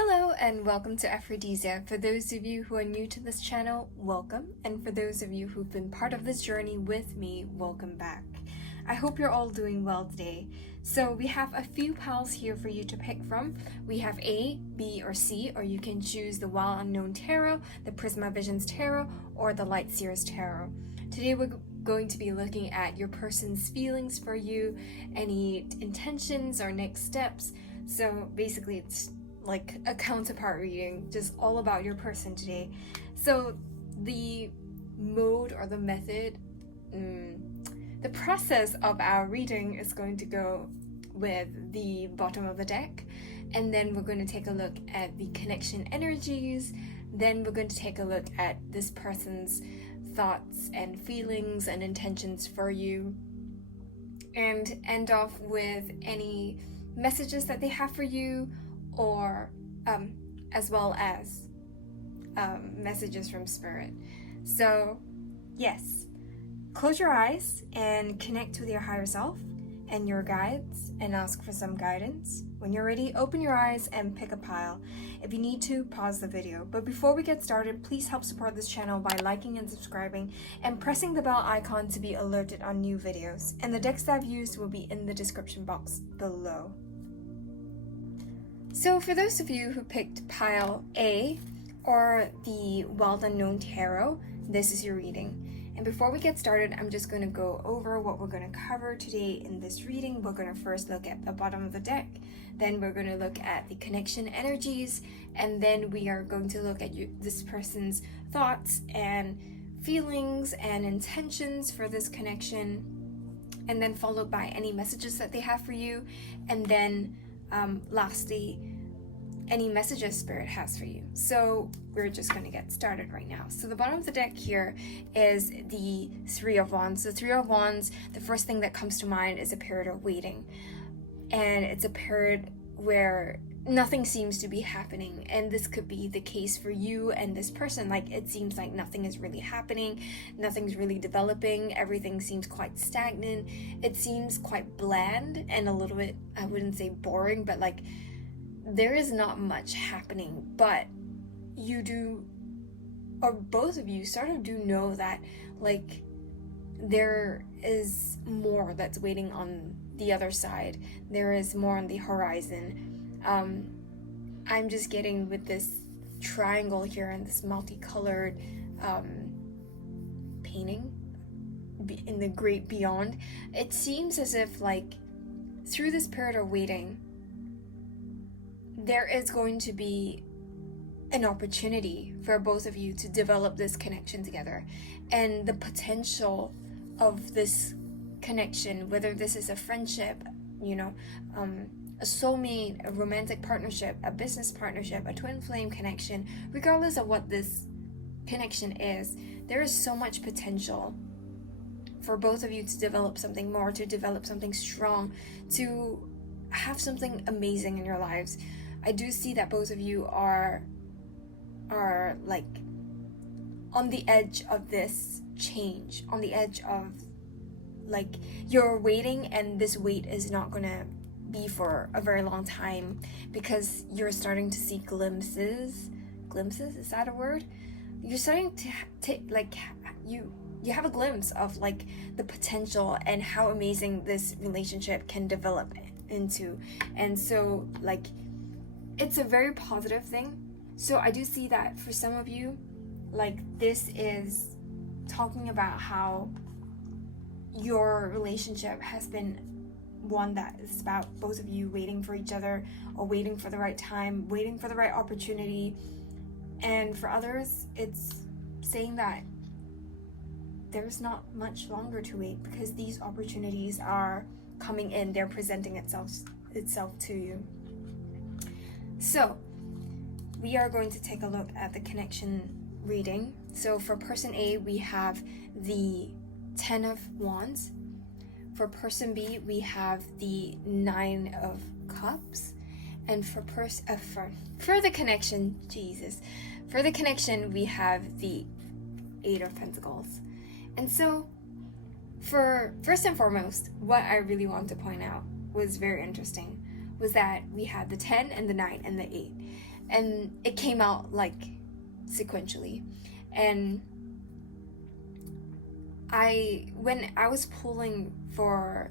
Hello and welcome to Aphrodisia. For those of you who are new to this channel, welcome. And for those of you who've been part of this journey with me, welcome back. I hope you're all doing well today. So we have a few piles here for you to pick from. We have A, B, or C, or you can choose the Wild Unknown Tarot, the Prisma Visions Tarot, or the Light Seers Tarot. Today we're going to be looking at your person's feelings for you, any intentions or next steps. So basically it's like a counterpart reading, just all about your person today. So the mode or the method, the process of our reading is going to go with the bottom of the deck, and then we're going to take a look at the connection energies, then we're going to take a look at this person's thoughts and feelings and intentions for you, and end off with any messages that they have for you, or as well as messages from spirit. So yes, close your eyes and connect with your higher self and your guides and ask for some guidance. When you're ready, open your eyes and pick a pile. If you need to, pause the video. But before we get started, please help support this channel by liking and subscribing and pressing the bell icon to be alerted on new videos. And the decks that I've used will be in the description box below. So for those of you who picked pile A, or the Wild Unknown Tarot, this is your reading. And before we get started, I'm just going to go over what we're going to cover today in this reading. We're going to first look at the bottom of the deck, then we're going to look at the connection energies, and then we are going to look at this person's thoughts and feelings and intentions for this connection, and then followed by any messages that they have for you, and then lastly, any messages spirit has for you. So we're just going to get started right now. So the bottom of the deck here is the Three of Wands. The Three of Wands, the first thing that comes to mind is a period of waiting. And it's a period where nothing seems to be happening. And this could be the case for you and this person. Like, it seems like nothing is really happening. Nothing's really developing. Everything seems quite stagnant. It seems quite bland and a little bit, I wouldn't say boring, but like there is not much happening. But you do, or both of you sort of do know that like there is more that's waiting on the other side. There is more on the horizon. I'm just getting with this triangle here and this multicolored painting in the great beyond. It seems as if like through this period of waiting, there is going to be an opportunity for both of you to develop this connection together, and the potential of this connection, whether this is a friendship, a soulmate, a romantic partnership, a business partnership, a twin flame connection, regardless of what this connection is, there is so much potential for both of you to develop something more, to develop something strong, to have something amazing in your lives. I do see that both of you are like on the edge of this change, on the edge of like you're waiting, and this wait is not gonna be for a very long time because you're starting to see glimpses, is that a word? You're starting to like you have a glimpse of like the potential and how amazing this relationship can develop into. And so like it's a very positive thing. So I do see that for some of you, like this is talking about how your relationship has been one that is about both of you waiting for each other, or waiting for the right time, waiting for the right opportunity. And for others, it's saying that there's not much longer to wait because these opportunities are coming in, they're presenting itself to you. So we are going to take a look at the connection reading. So for person A, we have the Ten of Wands. For person B, we have the Nine of Cups. And for the connection, for the connection, we have the Eight of Pentacles. And so for first and foremost, what I really want to point out was very interesting was that we had the 10 and the 9 and the 8. and it came out like sequentially. And when I was pulling for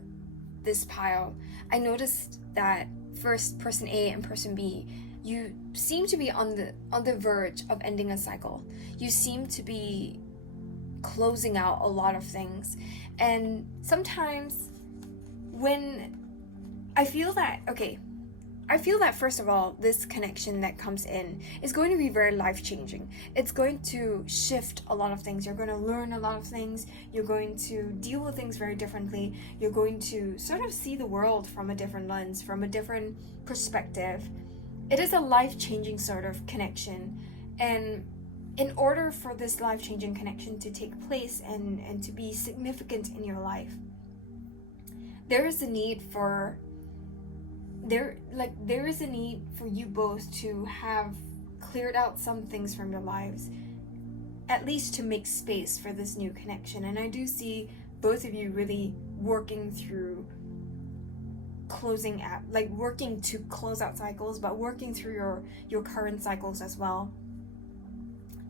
this pile, I noticed that first, person A and person B, you seem to be on the verge of ending a cycle. You seem to be closing out a lot of things. And sometimes when I feel that first of all, this connection that comes in is going to be very life-changing. It's going to shift a lot of things. You're going to learn a lot of things. You're going to deal with things very differently. You're going to sort of see the world from a different lens, from a different perspective. It is a life-changing sort of connection. And in order for this life-changing connection to take place and to be significant in your life, there is a need for you both to have cleared out some things from your lives, at least to make space for this new connection. And I do see both of you really working through working to close out cycles, but working through your current cycles as well.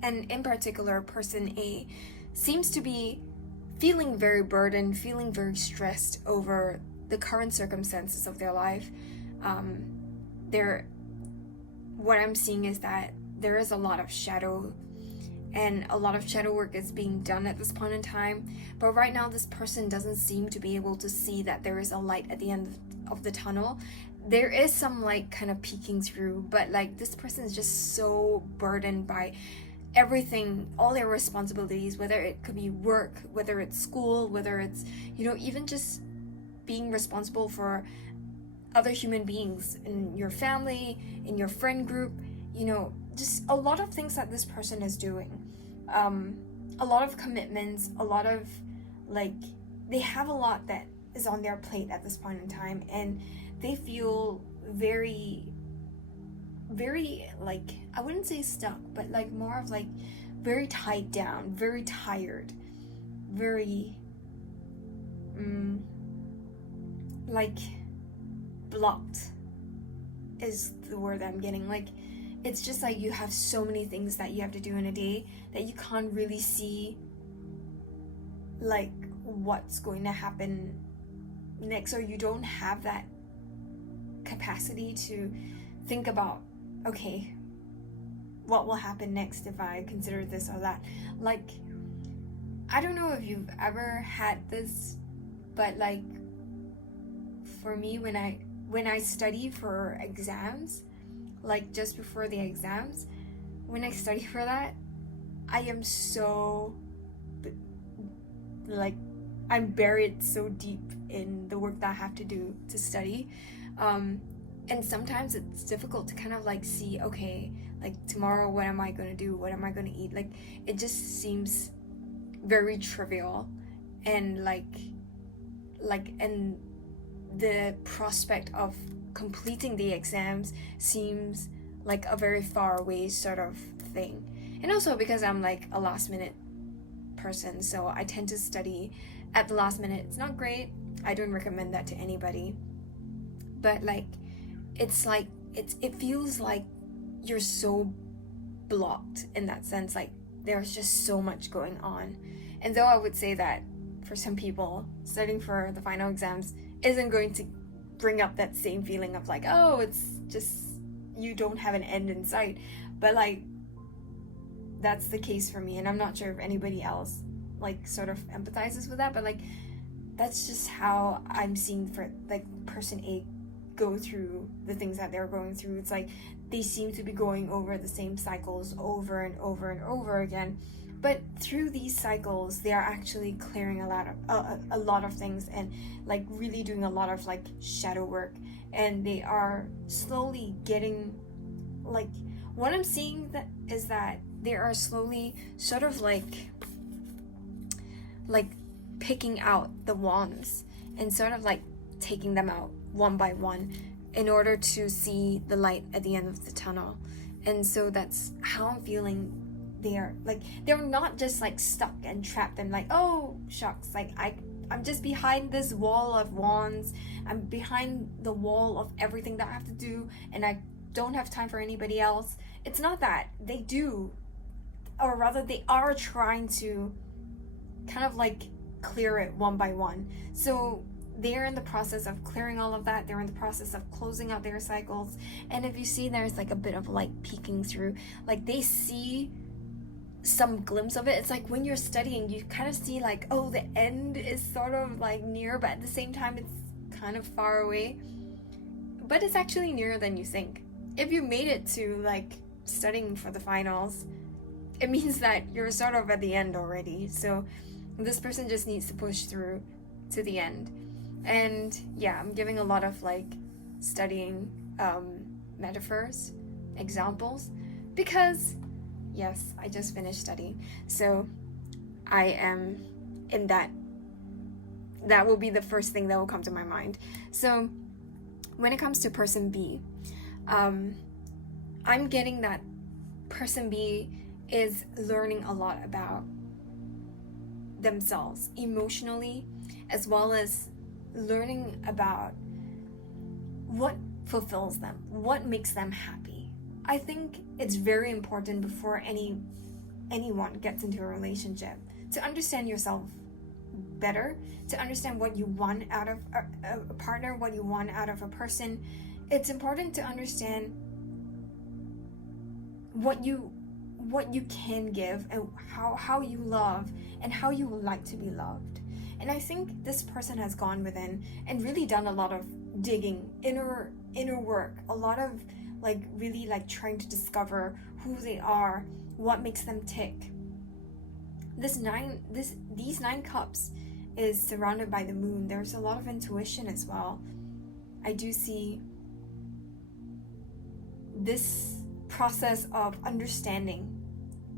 And in particular, person A seems to be feeling very burdened, feeling very stressed over the current circumstances of their life. What I'm seeing is that there is a lot of shadow, and a lot of shadow work is being done at this point in time. But right now, this person doesn't seem to be able to see that there is a light at the end of the tunnel. There is some light kind of peeking through, but like this person is just so burdened by everything, all their responsibilities, whether it could be work, whether it's school, whether it's, even just being responsible for other human beings in your family, in your friend group, just a lot of things that this person is doing. A lot of commitments, a lot of they have a lot that is on their plate at this point in time, and they feel very, very I wouldn't say stuck, but more of very tied down, very tired, very blocked is the word I'm getting. It's just you have so many things that you have to do in a day that you can't really see what's going to happen next, or you don't have that capacity to think about, okay, what will happen next if I consider this or that. I don't know if you've ever had this, but for me, when I study for exams, just before the exams, when I study for that, I am so I'm buried so deep in the work that I have to do to study, and sometimes it's difficult to kind of see, okay, tomorrow, what am I going to do, what am I going to eat? It just seems very trivial, and and the prospect of completing the exams seems like a very far away sort of thing. And also because I'm a last minute person, so I tend to study at the last minute. It's not great. I don't recommend that to anybody. But it feels like you're so blocked in that sense. There's just so much going on. And though I would say that for some people, studying for the final exams isn't going to bring up that same feeling of oh, it's just you don't have an end in sight, but that's the case for me, and I'm not sure if anybody else sort of empathizes with that, but that's just how I'm seeing for person A go through the things that they're going through. It's they seem to be going over the same cycles over and over and over again, but through these cycles they are actually clearing a lot of things, and really doing a lot of shadow work, and they are slowly getting what I'm seeing is that they are slowly sort of picking out the wands and sort of taking them out one by one in order to see the light at the end of the tunnel. And so that's how I'm feeling. They're not just stuck and trapped and oh shucks, I'm just behind this wall of wands, I'm behind the wall of everything that I have to do, and I don't have time for anybody else. It's not that. They do, or rather they are trying to kind of like clear it one by one. So they're in the process of clearing all of that. They're in the process of closing out their cycles. And if you see, there's like a bit of light peeking through, like they see some glimpse of it. It's like when you're studying, you kind of see like, oh, the end is sort of like near, but at the same time it's kind of far away. But it's actually nearer than you think. If you made it to like studying for the finals, it means that you're sort of at the end already. So this person just needs to push through to the end. And yeah, I'm giving a lot of like studying metaphors, examples, because yes, I just finished studying. So I am in that will be the first thing that will come to my mind. So when it comes to person B, I'm getting that person B is learning a lot about themselves emotionally, as well as learning about what fulfills them, what makes them happy. I think it's very important before anyone gets into a relationship to understand yourself better, to understand what you want out of a partner, what you want out of a person. It's important to understand what you can give and how you love and how you would like to be loved. And I think this person has gone within and really done a lot of digging, inner work, a lot of like really like trying to discover who they are, what makes them tick. These 9 cups is surrounded by the moon. There's a lot of intuition as well. I do see this process of understanding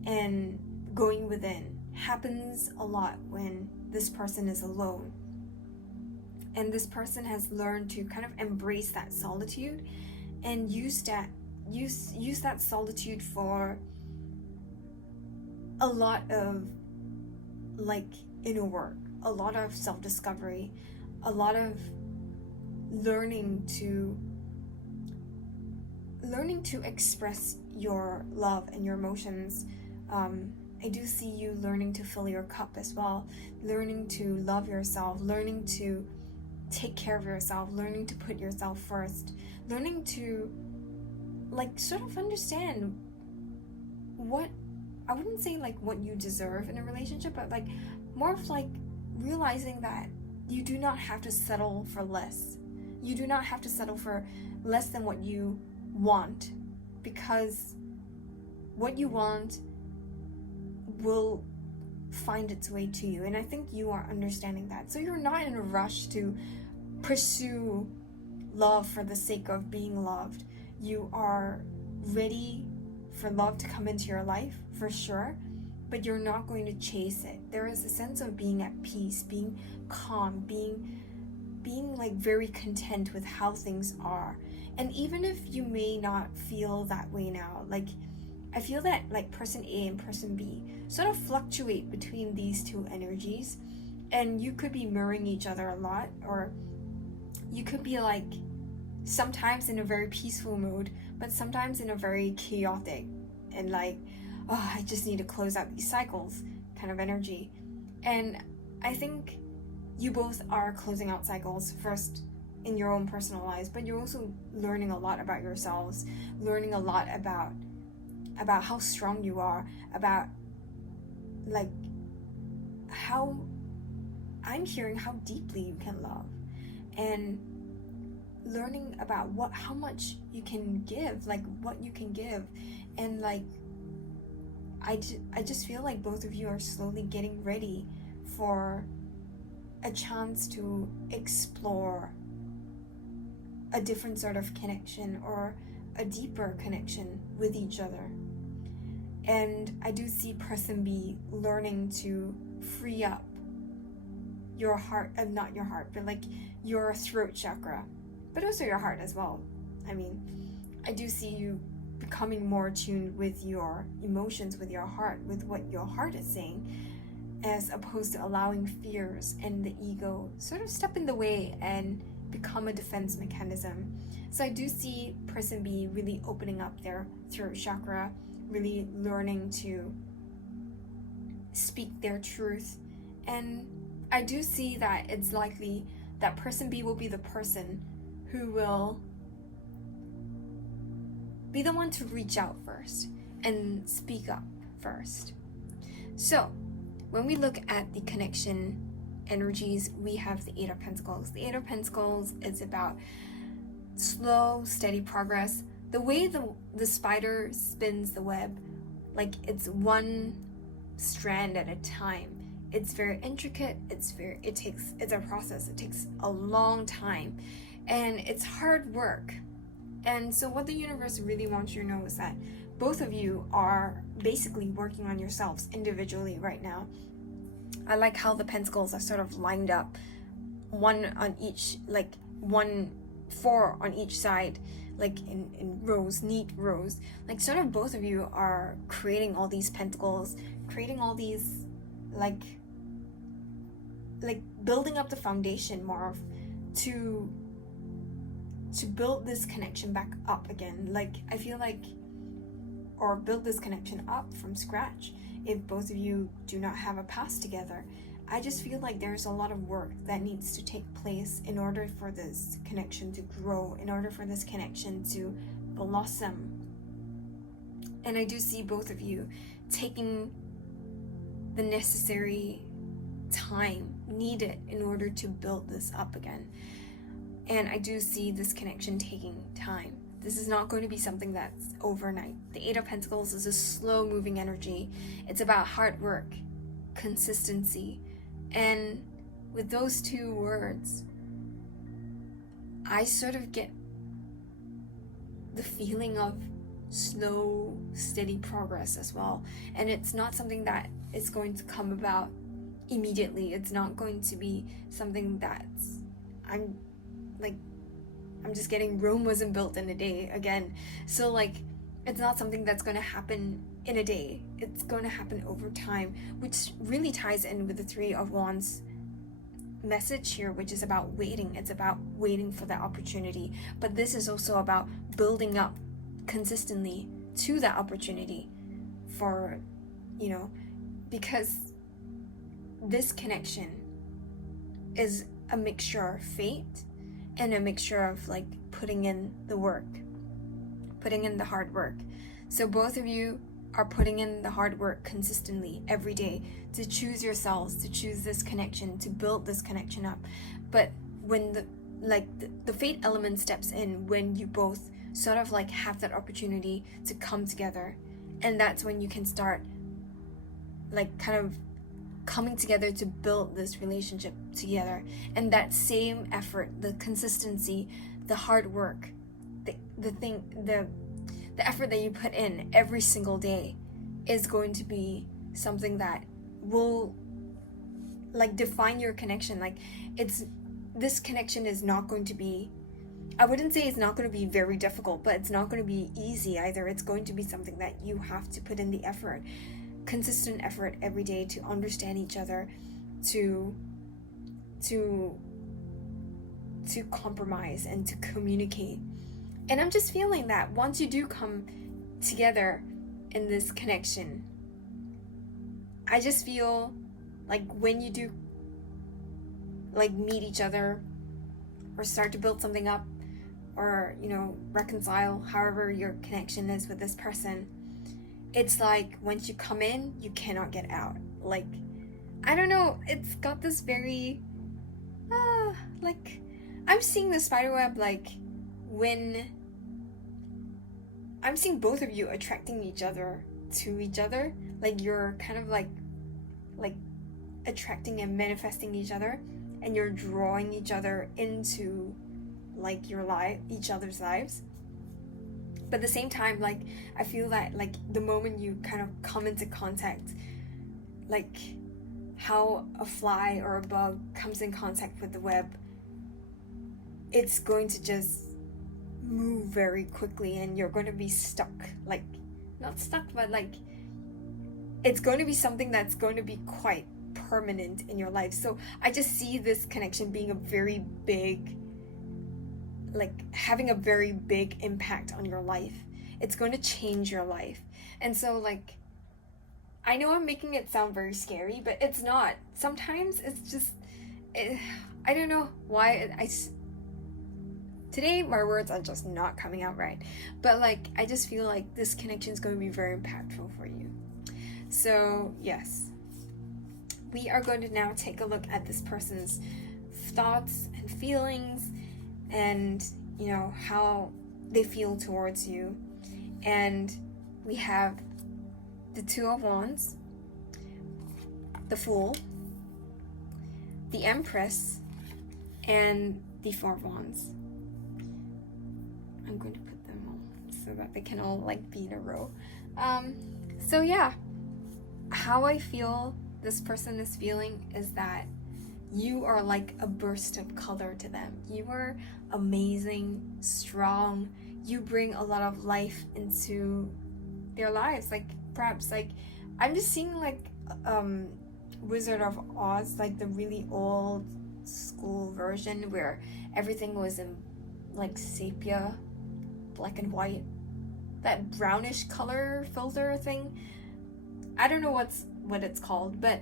and going within happens a lot when this person is alone. And this person has learned to kind of embrace that solitude and use that solitude for a lot of like inner work, a lot of self-discovery, a lot of learning to express your love and your emotions. I do see you learning to fill your cup as well, learning to love yourself, learning to take care of yourself, learning to put yourself first, learning to like sort of understand what, I wouldn't say like what you deserve in a relationship, but like more of like realizing that you do not have to settle for less. You do not have to settle for less than what you want, because what you want will find its way to you. And I think you are understanding that. So you're not in a rush to pursue love for the sake of being loved. You are ready for love to come into your life, for sure, but you're not going to chase it. There is a sense of being at peace, being calm, being like very content with how things are. And even if you may not feel that way now, like I feel that like person A and person B sort of fluctuate between these two energies, and you could be mirroring each other a lot, or you could be like sometimes in a very peaceful mode, but sometimes in a very chaotic and like, oh, I just need to close out these cycles kind of energy. And I think you both are closing out cycles first in your own personal lives, but you're also learning a lot about yourselves, learning a lot about how strong you are, about like how I'm hearing how deeply you can love, and learning about how much you can give, like what you can give. And like I just feel like both of you are slowly getting ready for a chance to explore a different sort of connection or a deeper connection with each other. And I do see person B learning to free up your heart, not your heart, but like your throat chakra, but also your heart as well. I mean, I do see you becoming more attuned with your emotions, with your heart, with what your heart is saying, as opposed to allowing fears and the ego sort of step in the way and become a defense mechanism. So I do see person B really opening up their throat chakra, really learning to speak their truth. And I do see that it's likely that person B will be the person who will be the one to reach out first and speak up first. So when we look at the connection energies, we have the Eight of Pentacles. The Eight of Pentacles is about slow, steady progress. The way the spider spins the web, like it's one strand at a time. It's very intricate. It's a process. It takes a long time, and it's hard work. And so what the universe really wants you to know is that both of you are basically working on yourselves individually right now. I like how the pentacles are sort of lined up, one on each, like four on each side, like in rows, neat rows. Like sort of both of you are creating all these pentacles, creating all these like building up the foundation more of to build this connection back up again. Like I feel like, or build this connection up from scratch. If both of you do not have a past together, I just feel like there's a lot of work that needs to take place in order for this connection to grow, in order for this connection to blossom. And I do see both of you taking the necessary time needed in order to build this up again. And I do see this connection taking time. This is not going to be something that's overnight. The Eight of Pentacles is a slow moving energy. It's about hard work, consistency. And with those two words, I sort of get the feeling of slow, steady progress as well. And it's not something that is going to come about immediately. It's not going to be something that's, I'm just getting Rome wasn't built in a day again. So like, it's not something that's going to happen in a day. It's going to happen over time, which really ties in with the Three of Wands message here, which is about waiting. It's about waiting for that opportunity. But this is also about building up consistently to that opportunity for, because this connection is a mixture of fate and a mixture of like putting in the work, putting in the hard work. So both of you are putting in the hard work consistently every day to choose yourselves, to choose this connection, to build this connection up. But when the fate element steps in, when you both sort of like have that opportunity to come together, and that's when you can start like kind of coming together to build this relationship together. And that same effort, the consistency, the hard work, the effort that you put in every single day is going to be something that will like define your connection. Like this connection is not going to be, I wouldn't say it's not going to be very difficult, but it's not going to be easy either. It's going to be something that you have to put in the effort, consistent effort every day to understand each other, to compromise and to communicate. And I'm just feeling that once you do come together in this connection, I just feel like when you do like meet each other or start to build something up or reconcile, however your connection is with this person, it's like once you come in, you cannot get out. Like, I don't know, it's got this very like I'm seeing the spiderweb, like when I'm seeing both of you attracting each other to each other, like you're kind of like attracting and manifesting each other, and you're drawing each other into like each other's lives. But at the same time, like I feel that like the moment you kind of come into contact, like how a fly or a bug comes in contact with the web, it's going to just move very quickly and you're going to be stuck. Like, not stuck, but like it's going to be something that's going to be quite permanent in your life. So I just see this connection being a very big having a very big impact on your life. It's going to change your life. And so like, I know I'm making it sound very scary, but it's not. Sometimes it's just, I don't know why today my words are just not coming out right. But like, I just feel like this connection is going to be very impactful for you. So yes, we are going to now take a look at this person's thoughts and feelings, and you know how they feel towards you. And we have the Two of Wands, the Fool, the Empress, and the Four of Wands. I'm going to put them all so that they can all like be in a row. So yeah, how I feel this person is feeling is that you are like a burst of color to them. You are amazing, strong. You bring a lot of life into their lives. Like perhaps like I'm just seeing like Wizard of Oz, like the really old school version where everything was in like sepia, black and white, that brownish color filter thing. I don't know what it's called, but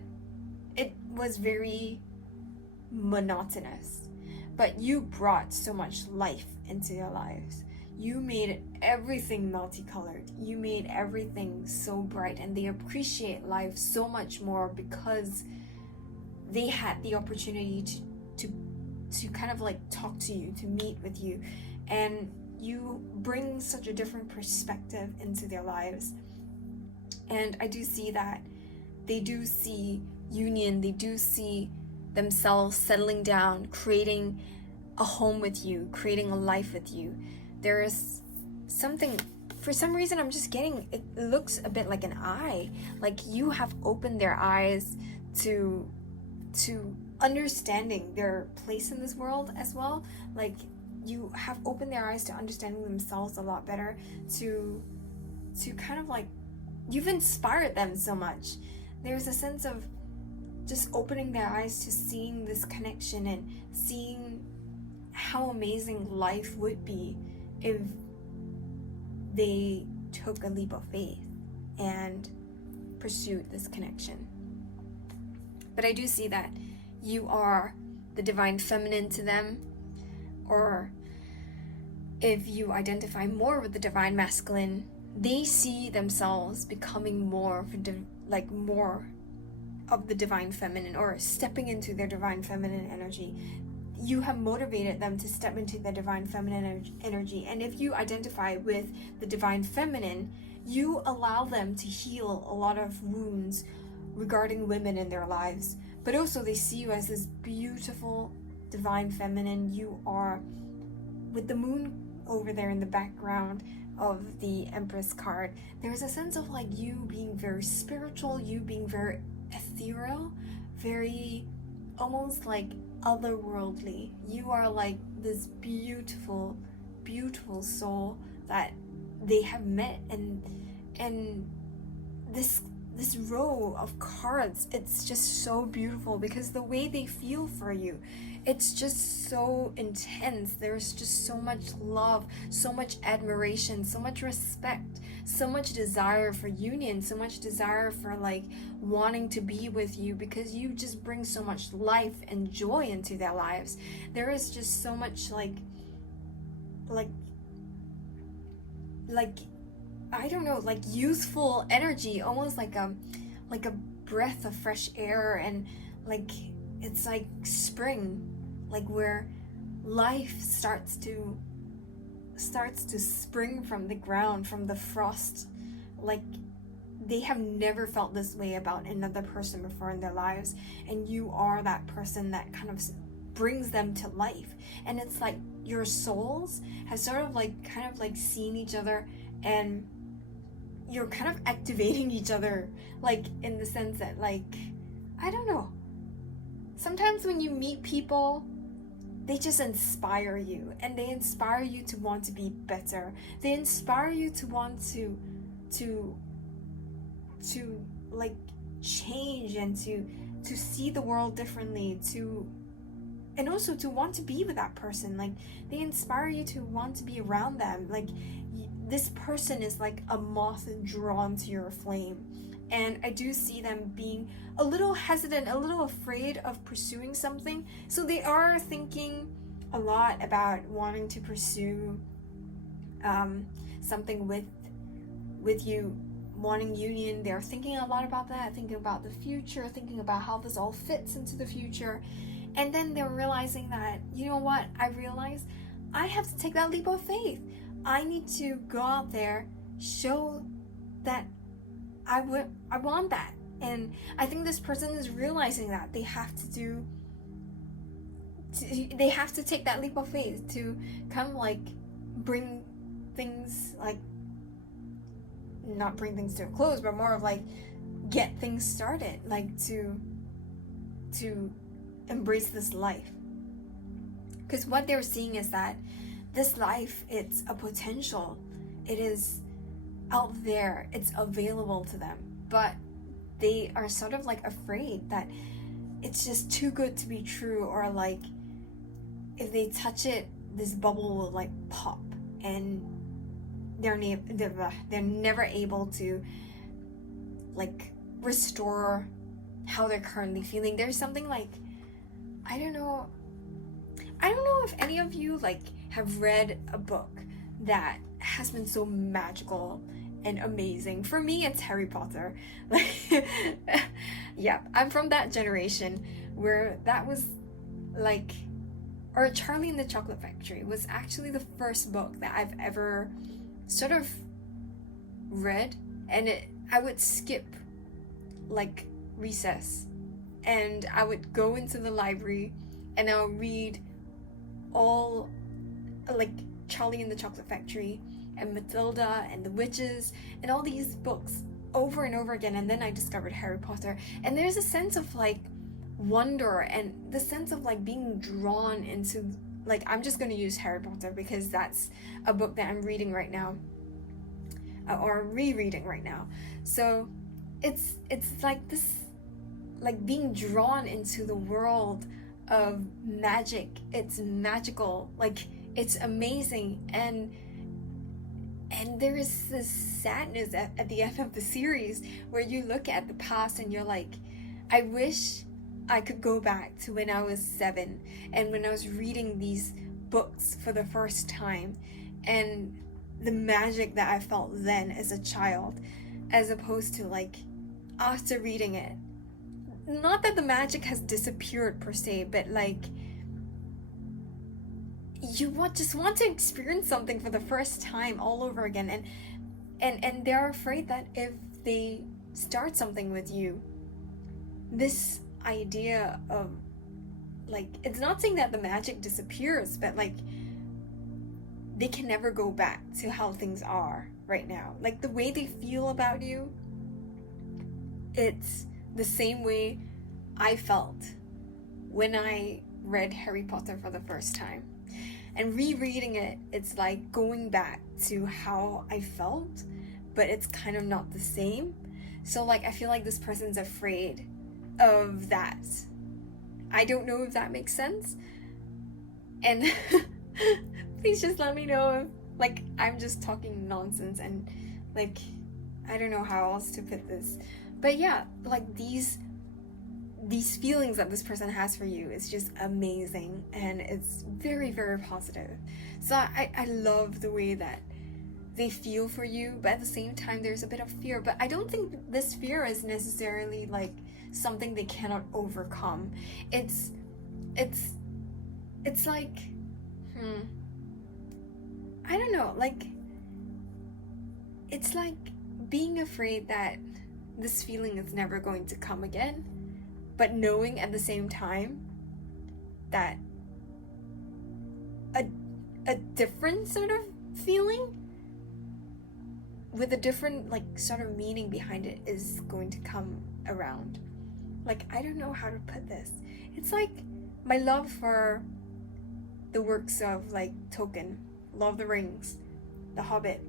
it was very monotonous. But you brought so much life into their lives. You made everything multicolored. You made everything so bright, and they appreciate life so much more because they had the opportunity to kind of like talk to you, to meet with you, and you bring such a different perspective into their lives. And I do see that they do see union, they do see themselves settling down, creating a home with you, creating a life with you. There is something, for some reason I'm just getting, it looks a bit like an eye, like you have opened their eyes to understanding their place in this world as well. Like you have opened their eyes to understanding themselves a lot better, to kind of like, you've inspired them so much. There's a sense of just opening their eyes to seeing this connection and seeing how amazing life would be if they took a leap of faith and pursued this connection. But I do see that you are the divine feminine to them, or if you identify more with the divine masculine, they see themselves becoming more of the divine feminine, or stepping into their divine feminine energy. You have motivated them to step into their divine feminine energy. And if you identify with the divine feminine, you allow them to heal a lot of wounds regarding women in their lives. But also they see you as this beautiful divine feminine. You are, with the moon over there in the background of the Empress card, there's a sense of like you being very spiritual, you being very ethereal, very almost like otherworldly. You are like this beautiful, beautiful soul that they have met, and this row of cards, it's just so beautiful because the way they feel for you, it's just so intense. There's just so much love, so much admiration, so much respect, so much desire for union, so much desire for like wanting to be with you because you just bring so much life and joy into their lives. There is just so much like I don't know, like youthful energy, almost like a breath of fresh air, and like it's like spring, like where life starts to spring from the ground, from the frost. Like they have never felt this way about another person before in their lives, and you are that person that kind of brings them to life. And it's like your souls have sort of like kind of like seen each other, and you're kind of activating each other, like in the sense that like, I don't know, sometimes when you meet people, they just inspire you, and they inspire you to want to be better. They inspire you to want to like change, and to see the world differently, to and also to want to be with that person. Like, they inspire you to want to be around them. Like, this person is like a moth drawn to your flame. And I do see them being a little hesitant, a little afraid of pursuing something. So they are thinking a lot about wanting to pursue something with you, wanting union. They're thinking a lot about that, thinking about the future, thinking about how this all fits into the future. And then they're realizing that, you know what, I realized I have to take that leap of faith. I need to go out there, show that I want that. And I think this person is realizing that they have to take that leap of faith to kind of like bring things, like, not bring things to a close, but more of like get things started, like to embrace this life. Because what they're seeing is that this life, it's a potential, it is out there, it's available to them, but they are sort of like afraid that it's just too good to be true, or like if they touch it, this bubble will like pop, and they're never able to like restore how they're currently feeling. There's something like, I don't know if any of you like have read a book that has been so magical and amazing. For me, it's Harry Potter. Like, yeah, I'm from that generation where that was like, or Charlie and the Chocolate Factory was actually the first book that I've ever sort of read, and I would skip like recess, and I would go into the library and I'll read all like Charlie and the Chocolate Factory and Matilda and the Witches and all these books over and over again. And then I discovered Harry Potter, and there's a sense of like wonder and the sense of like being drawn into, like, I'm just going to use Harry Potter because that's a book that I'm reading right now, or rereading right now. So it's like this, like being drawn into the world of magic. It's magical, like it's amazing, and there is this sadness at the end of the series where you look at the past and you're like, I wish I could go back to when I was 7 and when I was reading these books for the first time, and the magic that I felt then as a child, as opposed to like after reading it. Not that the magic has disappeared per se, but like you just want to experience something for the first time all over again, and they're afraid that if they start something with you, this idea of like, it's not saying that the magic disappears, but like they can never go back to how things are right now. Like the way they feel about you, it's the same way I felt when I read Harry Potter for the first time. And rereading it, it's like going back to how I felt, but it's kind of not the same. So like, I feel like this person's afraid of that. I don't know if that makes sense. And please just let me know if like I'm just talking nonsense, and like I don't know how else to put this. But yeah, like these feelings that this person has for you is just amazing, and it's very, very positive. So I love the way that they feel for you, but at the same time there's a bit of fear. But I don't think this fear is necessarily like something they cannot overcome. It's like I don't know, like it's like being afraid that this feeling is never going to come again, but knowing at the same time that a different sort of feeling with a different like sort of meaning behind it is going to come around. Like, I don't know how to put this. It's like my love for the works of like Tolkien, Lord of the Rings, The Hobbit,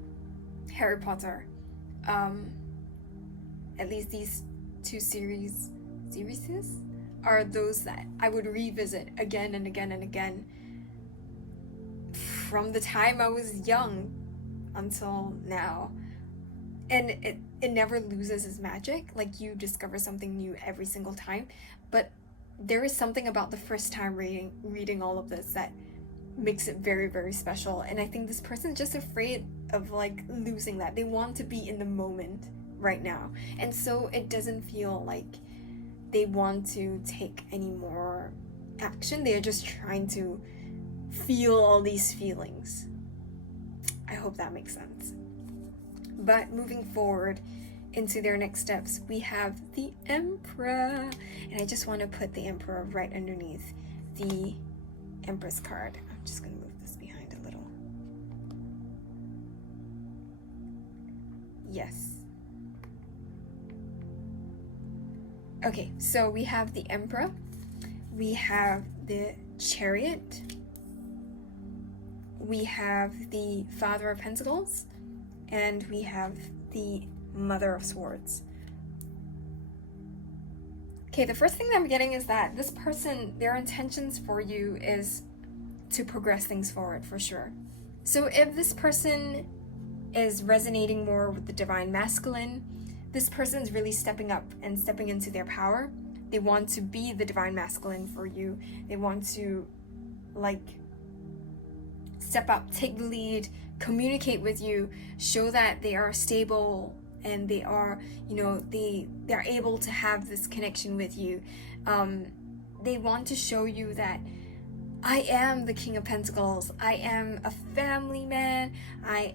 Harry Potter, at least these two series are those that I would revisit again and again and again from the time I was young until now. And it never loses its magic. Like, you discover something new every single time, but there is something about the first time reading all of this that makes it very, very special. And I think this person's just afraid of like losing that. They want to be in the moment right now, and so it doesn't feel like they want to take any more action. They're just trying to feel all these feelings. I hope that makes sense. But moving forward into their next steps, we have the Emperor. And I just want to put the Emperor right underneath the Empress card. I'm just going to move this behind a little. Yes. Okay, so we have the Emperor. We have the Chariot. We have the Father of Pentacles. And we have the Mother of Swords. Okay, the first thing that I'm getting is that this person, their intentions for you is to progress things forward, for sure. So if this person is resonating more with the Divine Masculine, this person is really stepping up and stepping into their power. They want to be the Divine Masculine for you. They want to, like, step up, take the lead, communicate with you, show that they are stable and they are, they're able to have this connection with you. They want to show you that I am the King of Pentacles. I am a family man. I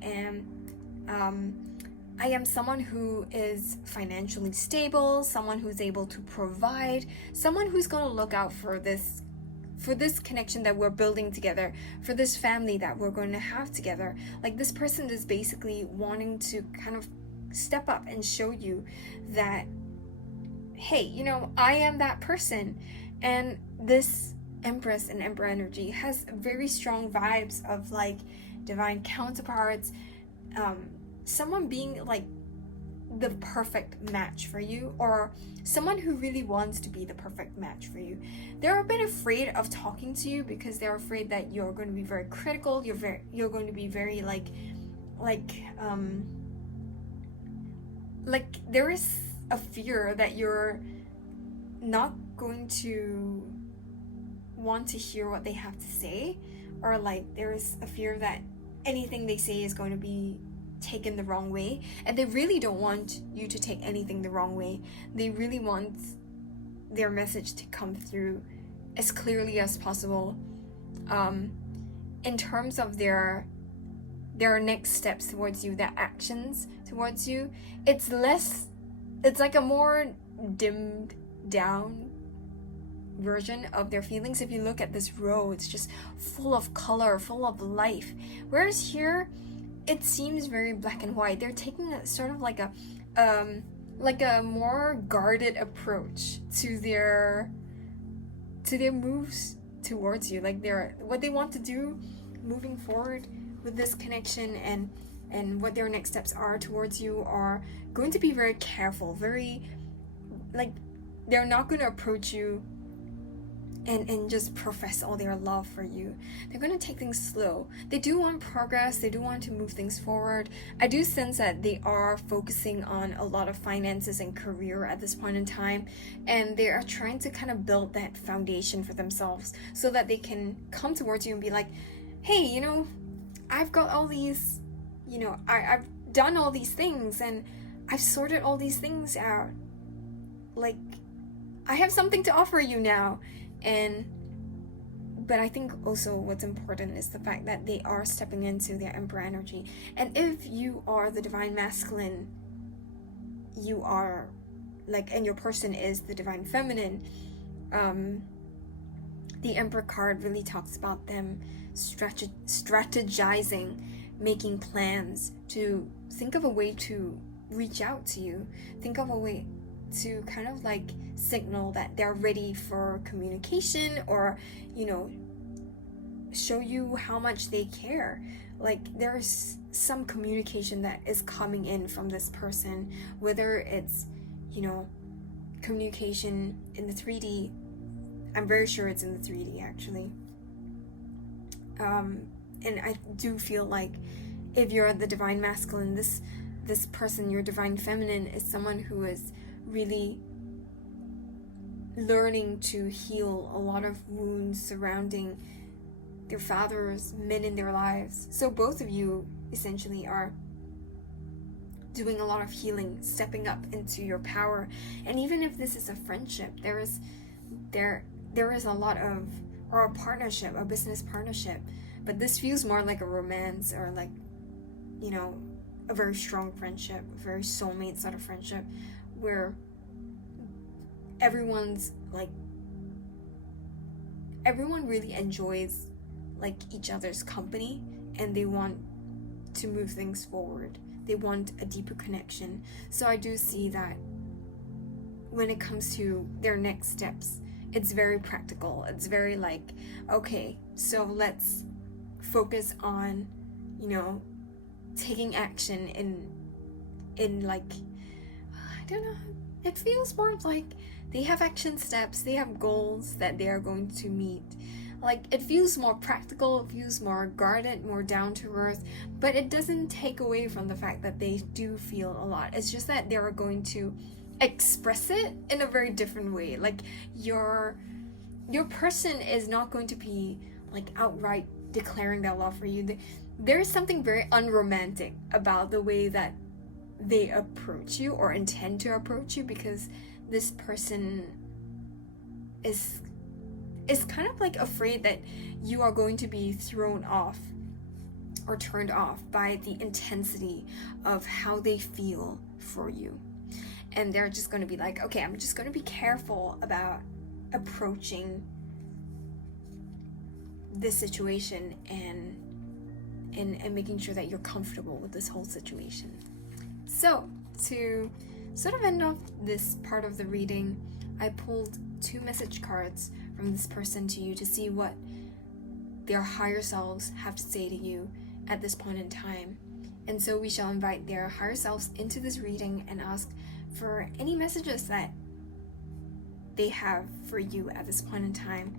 am someone who is financially stable, someone who's able to provide, someone who's going to look out for this connection that we're building together, for this family that we're going to have together. Like, this person is basically wanting to kind of step up and show you that, hey, I am that person. And this Empress and Emperor energy has very strong vibes of like divine counterparts, someone being like the perfect match for you, or someone who really wants to be the perfect match for you. They're a bit afraid of talking to you because they're afraid that you're going to be very critical. You're going to be very like there is a fear that you're not going to want to hear what they have to say, or like there is a fear that anything they say is going to be taken the wrong way, and they really don't want you to take anything the wrong way. They really want their message to come through as clearly as possible. In terms of their next steps towards you, their actions towards you, it's like a more dimmed down version of their feelings. If you look at this row, it's just full of color, full of life, whereas here it seems very black and white. They're taking a sort of like a more guarded approach to their moves towards you. Like, what they want to do moving forward with this connection and what their next steps are towards you are going to be very careful, very, like, they're not going to approach you and just profess all their love for you. They're going to take things slow. They do want progress. They do want to move things forward. I do sense that they are focusing on a lot of finances and career at this point in time, and they are trying to kind of build that foundation for themselves so that they can come towards you and be like, hey, I've got all these, I've done all these things and I've sorted all these things out. Like, I have something to offer you now. But I think also what's important is the fact that they are stepping into their Emperor energy. And if you are the Divine Masculine, you are and your person is the Divine Feminine, the Emperor card really talks about them strategizing, making plans to think of a way to reach out to you, think of a way to kind of like signal that they're ready for communication, or show you how much they care. Like, there's some communication that is coming in from this person, whether it's communication in the 3D I'm very sure it's in the 3D actually. And I do feel like if you're the divine masculine, this person, your divine feminine, is someone who is really learning to heal a lot of wounds surrounding their fathers, men in their lives. So both of you essentially are doing a lot of healing, stepping up into your power. And even if this is a friendship, there is a lot of, or a partnership, a business partnership, but this feels more like a romance, or like, you know, a very strong friendship, a very soulmate sort of friendship, where everyone really enjoys like each other's company, and they want to move things forward. They want a deeper connection. So I do see that when it comes to their next steps, it's very practical. It's very like, okay, so let's focus on, you know, taking action in like, I don't know, it feels more like they have action steps, they have goals that they are going to meet. Like, it feels more practical, it feels more guarded, more down to earth, but it doesn't take away from the fact that they do feel a lot. It's just that they are going to express it in a very different way. Like, your person is not going to be like outright declaring their love for you. There is something very unromantic about the way that they approach you or intend to approach you, because this person is kind of like afraid that you are going to be thrown off or turned off by the intensity of how they feel for you. And they're just going to be like, okay, I'm just going to be careful about approaching this situation and making sure that you're comfortable with this whole situation. So, to sort of end off this part of the reading, I pulled 2 message cards from this person to you to see what their higher selves have to say to you at this point in time. And so we shall invite their higher selves into this reading and ask for any messages that they have for you at this point in time.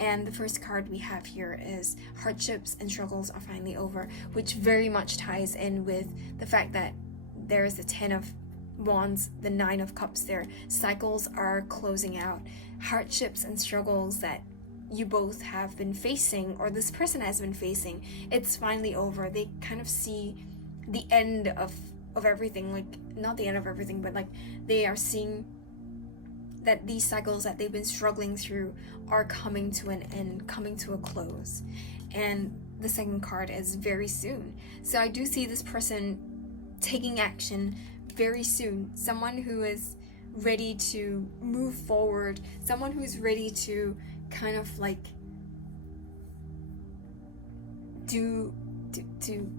And the first card we have here is hardships and struggles are finally over, which very much ties in with the fact that there is the 10 of Wands, the 9 of Cups there. Cycles are closing out. Hardships and struggles that you both have been facing, or this person has been facing, it's finally over. They kind of see the end of everything, like not the end of everything, but like they are seeing that these cycles that they've been struggling through are coming to an end, coming to a close. And the second card is very soon. So I do see this person taking action very soon. Someone who is ready to move forward, someone who's ready to kind of like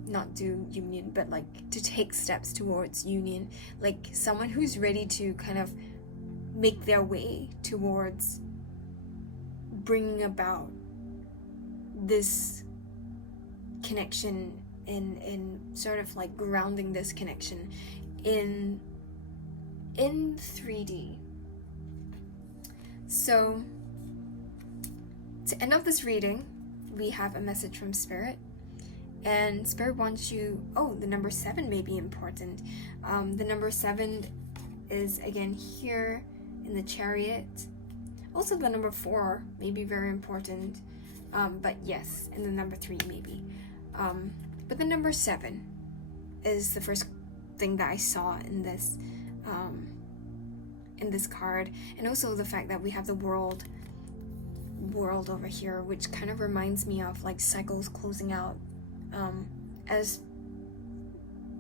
not do union, but like to take steps towards union. Like someone who's ready to kind of make their way towards bringing about this connection and sort of like grounding this connection in 3D. So to end off this reading, we have a message from Spirit, and Spirit wants you, the number 7 may be important. The number 7 is again here in the Chariot. Also the number 4 may be very important, but yes, and the number 3 maybe. But the number 7 is the first thing that I saw in this card, and also the fact that we have the world over here, which kind of reminds me of like cycles closing out, as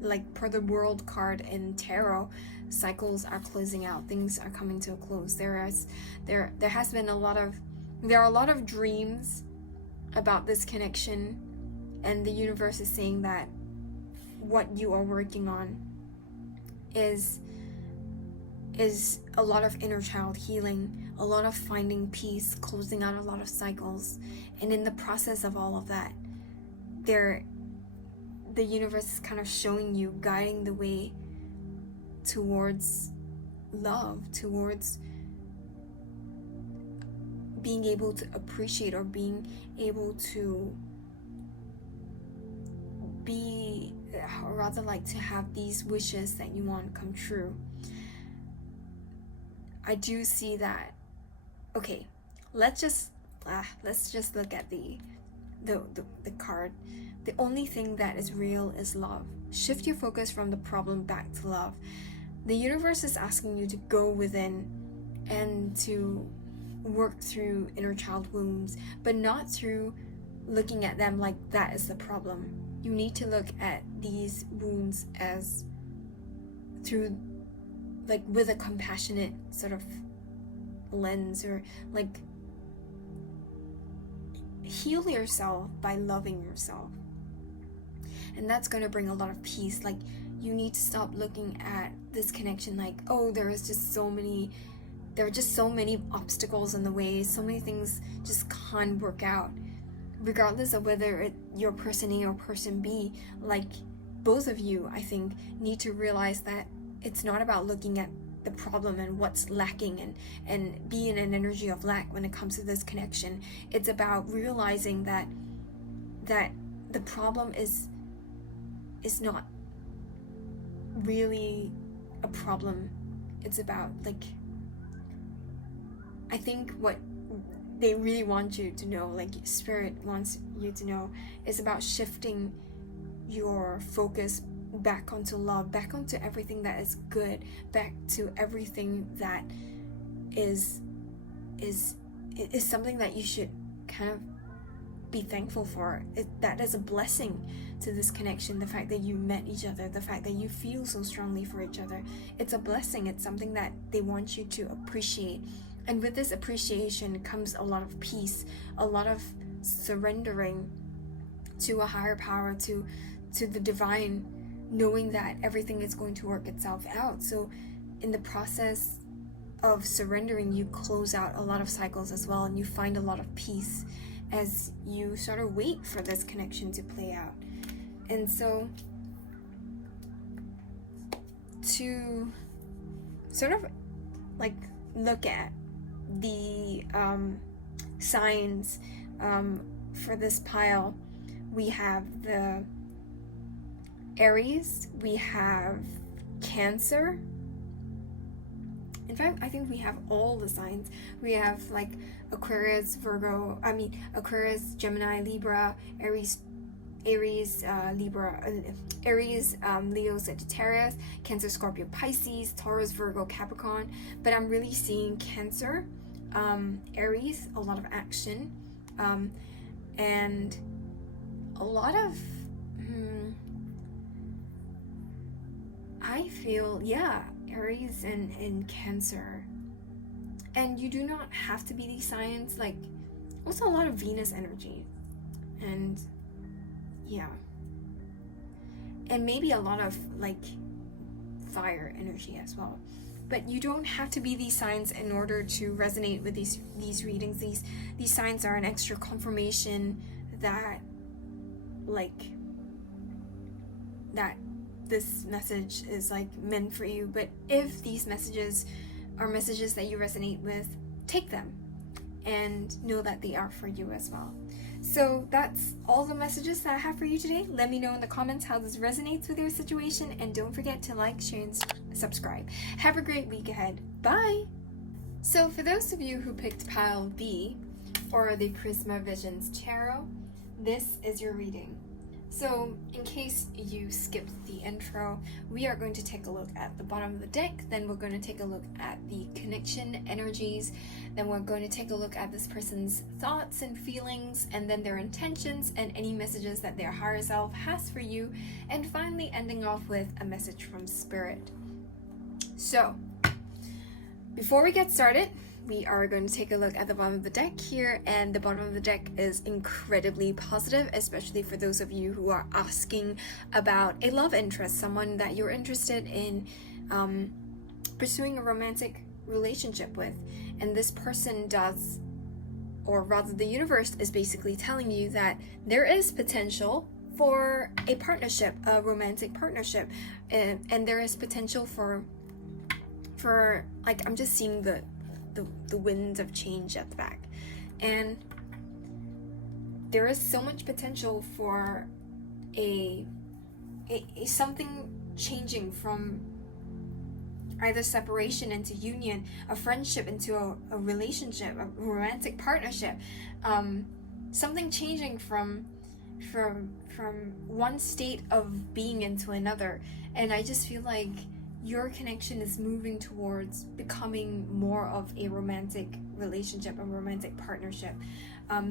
like per the world card in tarot, cycles are closing out, things are coming to a close. There are a lot of dreams about this connection, and the universe is saying that what you are working on is a lot of inner child healing, a lot of finding peace, closing out a lot of cycles. And in the process of all of that, the universe is kind of showing you, guiding the way towards love, towards being able to appreciate or being able to be, or rather like to have these wishes that you want come true. I do see that. Okay, let's just look at the card. The only thing that is real is love. Shift your focus from the problem back to love. The universe is asking you to go within and to work through inner child wounds, but not through looking at them like that is the problem. You need to look at these wounds as through, like, with a compassionate sort of lens, or like heal yourself by loving yourself. And that's going to bring a lot of peace. Like, you need to stop looking at this connection like, oh, there are just so many obstacles in the way, so many things just can't work out, regardless of whether you're person A or person B. Like, both of you, I think, need to realize that it's not about looking at the problem and what's lacking and be in an energy of lack when it comes to this connection. It's about realizing that the problem is not really a problem. It's about, like, I think what they really want you to know, like Spirit wants you to know, is about shifting your focus back onto love, back onto everything that is good, back to everything that is something that you should kind of be thankful for. That is a blessing to this connection. The fact that you met each other, the fact that you feel so strongly for each other, it's a blessing. It's something that they want you to appreciate. And with this appreciation comes a lot of peace, a lot of surrendering to a higher power, to the divine, knowing that everything is going to work itself out. So in the process of surrendering, you close out a lot of cycles as well, and you find a lot of peace as you sort of wait for this connection to play out. And so to sort of like look at the signs for this pile, we have the Aries, we have Cancer. In fact, I think we have all the signs. We have like Aquarius, Gemini, Libra, Aries, Libra, Aries, Leo, Sagittarius, Cancer, Scorpio, Pisces, Taurus, Virgo, Capricorn. But I'm really seeing Cancer, Aries, a lot of action, and a lot of I feel, Aries and Cancer. And you do not have to be these signs. Like, also a lot of Venus energy, and and maybe a lot of like fire energy as well. But you don't have to be these signs in order to resonate with these readings. These signs are an extra confirmation that this message is like meant for you. But if these messages are messages that you resonate with, take them and know that they are for you as well. So that's all the messages that I have for you today. Let me know in the comments how this resonates with your situation, and don't forget to like, share, and subscribe. Have a great week ahead. Bye! So for those of you who picked pile B, or the Charisma Visions Tarot, this is your reading. So in case you skipped the intro, we are going to take a look at the bottom of the deck, then we're going to take a look at the connection energies, then we're going to take a look at this person's thoughts and feelings, and then their intentions and any messages that their higher self has for you, and finally ending off with a message from Spirit. So before we get started, we are going to take a look at the bottom of the deck here, and the bottom of the deck is incredibly positive, especially for those of you who are asking about a love interest, someone that you're interested in pursuing a romantic relationship with. And this person does, or rather the universe is basically telling you that there is potential for a partnership, a romantic partnership, and there is potential for like, I'm just seeing the winds of change at the back. And there is so much potential for a something changing from either separation into union, a friendship into a relationship, a romantic partnership, something changing from one state of being into another. And I just feel like your connection is moving towards becoming more of a romantic relationship, a romantic partnership.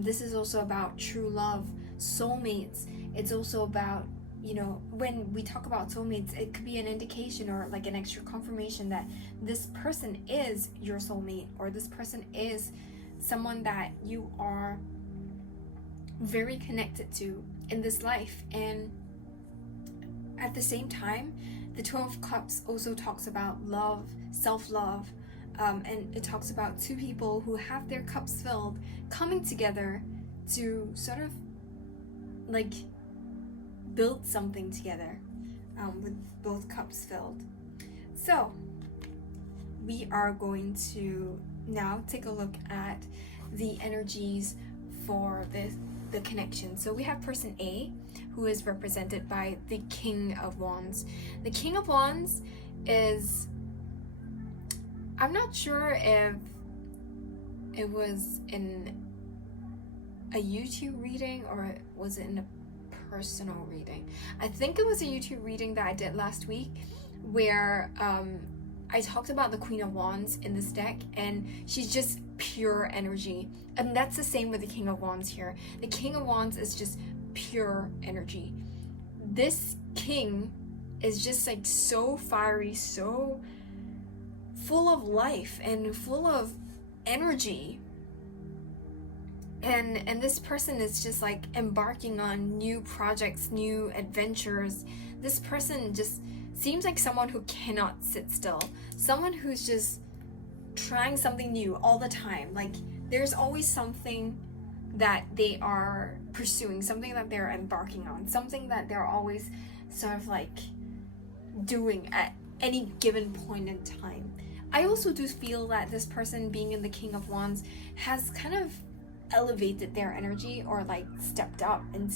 This is also about true love, soulmates. It's also about, when we talk about soulmates, it could be an indication or like an extra confirmation that this person is your soulmate, or this person is someone that you are very connected to in this life. And at the same time, the 12 Cups also talks about love, self-love, and it talks about two people who have their cups filled coming together to sort of like build something together, with both cups filled. So we are going to now take a look at the energies for the connection. So we have person A, who is represented by the King of Wands. The King of Wands is, I'm not sure if it was in a YouTube reading or was it in a personal reading. I think it was a YouTube reading that I did last week, where I talked about the Queen of Wands in this deck, and she's just pure energy. And that's the same with the King of Wands here. The King of Wands is just pure energy. This king is just like so fiery, so full of life and full of energy. And this person is just like embarking on new projects, new adventures. This person just seems like someone who cannot sit still. Someone who's just trying something new all the time. Like there's always something that they are pursuing, something that they're embarking on, something that they're always sort of like doing at any given point in time. I also do feel that this person being in the King of Wands has kind of elevated their energy, or like stepped up and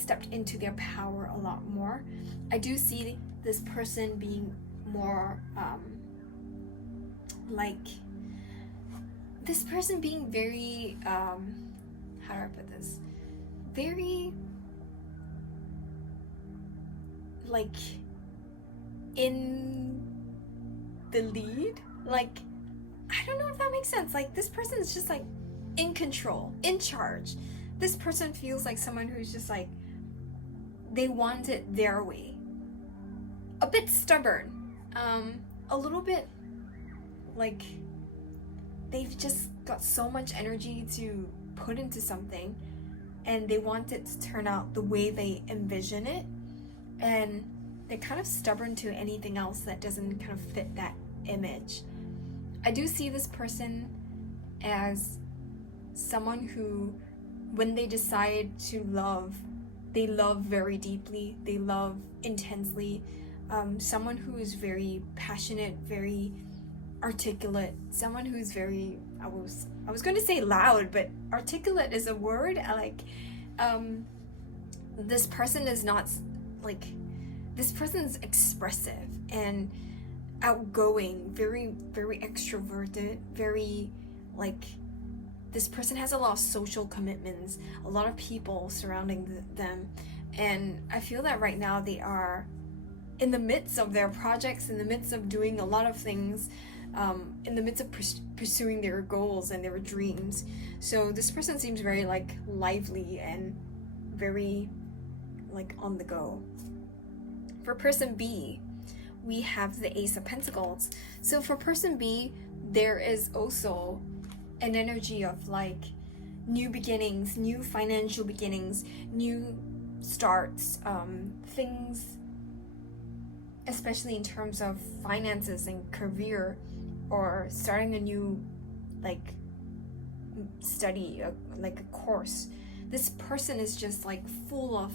stepped into their power a lot more. I do see this person being more this person being very how do I put this, very like in the lead, like I don't know if that makes sense. Like this person is just like in control, in charge. This person feels like someone who's just like, they want it their way. A bit stubborn, a little bit like they've just got so much energy to put into something, and they want it to turn out the way they envision it, and they're kind of stubborn to anything else that doesn't kind of fit that image. I do see this person as someone who, when they decide to love, they love very deeply, they love intensely. Someone who is very passionate, very articulate, someone who's very, I was going to say loud, but articulate is a word. This person is not like, this person's expressive and outgoing, very, very extroverted, very like, this person has a lot of social commitments, a lot of people surrounding them, and I feel that right now they are in the midst of their projects, in the midst of doing a lot of things, in the midst of pursuing their goals and their dreams. So this person seems very like lively and very like on the go. For person B, we have the Ace of Pentacles. So for person B, there is also an energy of like new beginnings, new financial beginnings, new starts, things, especially in terms of finances and career, or starting a new like study, like a course. This person is just like full of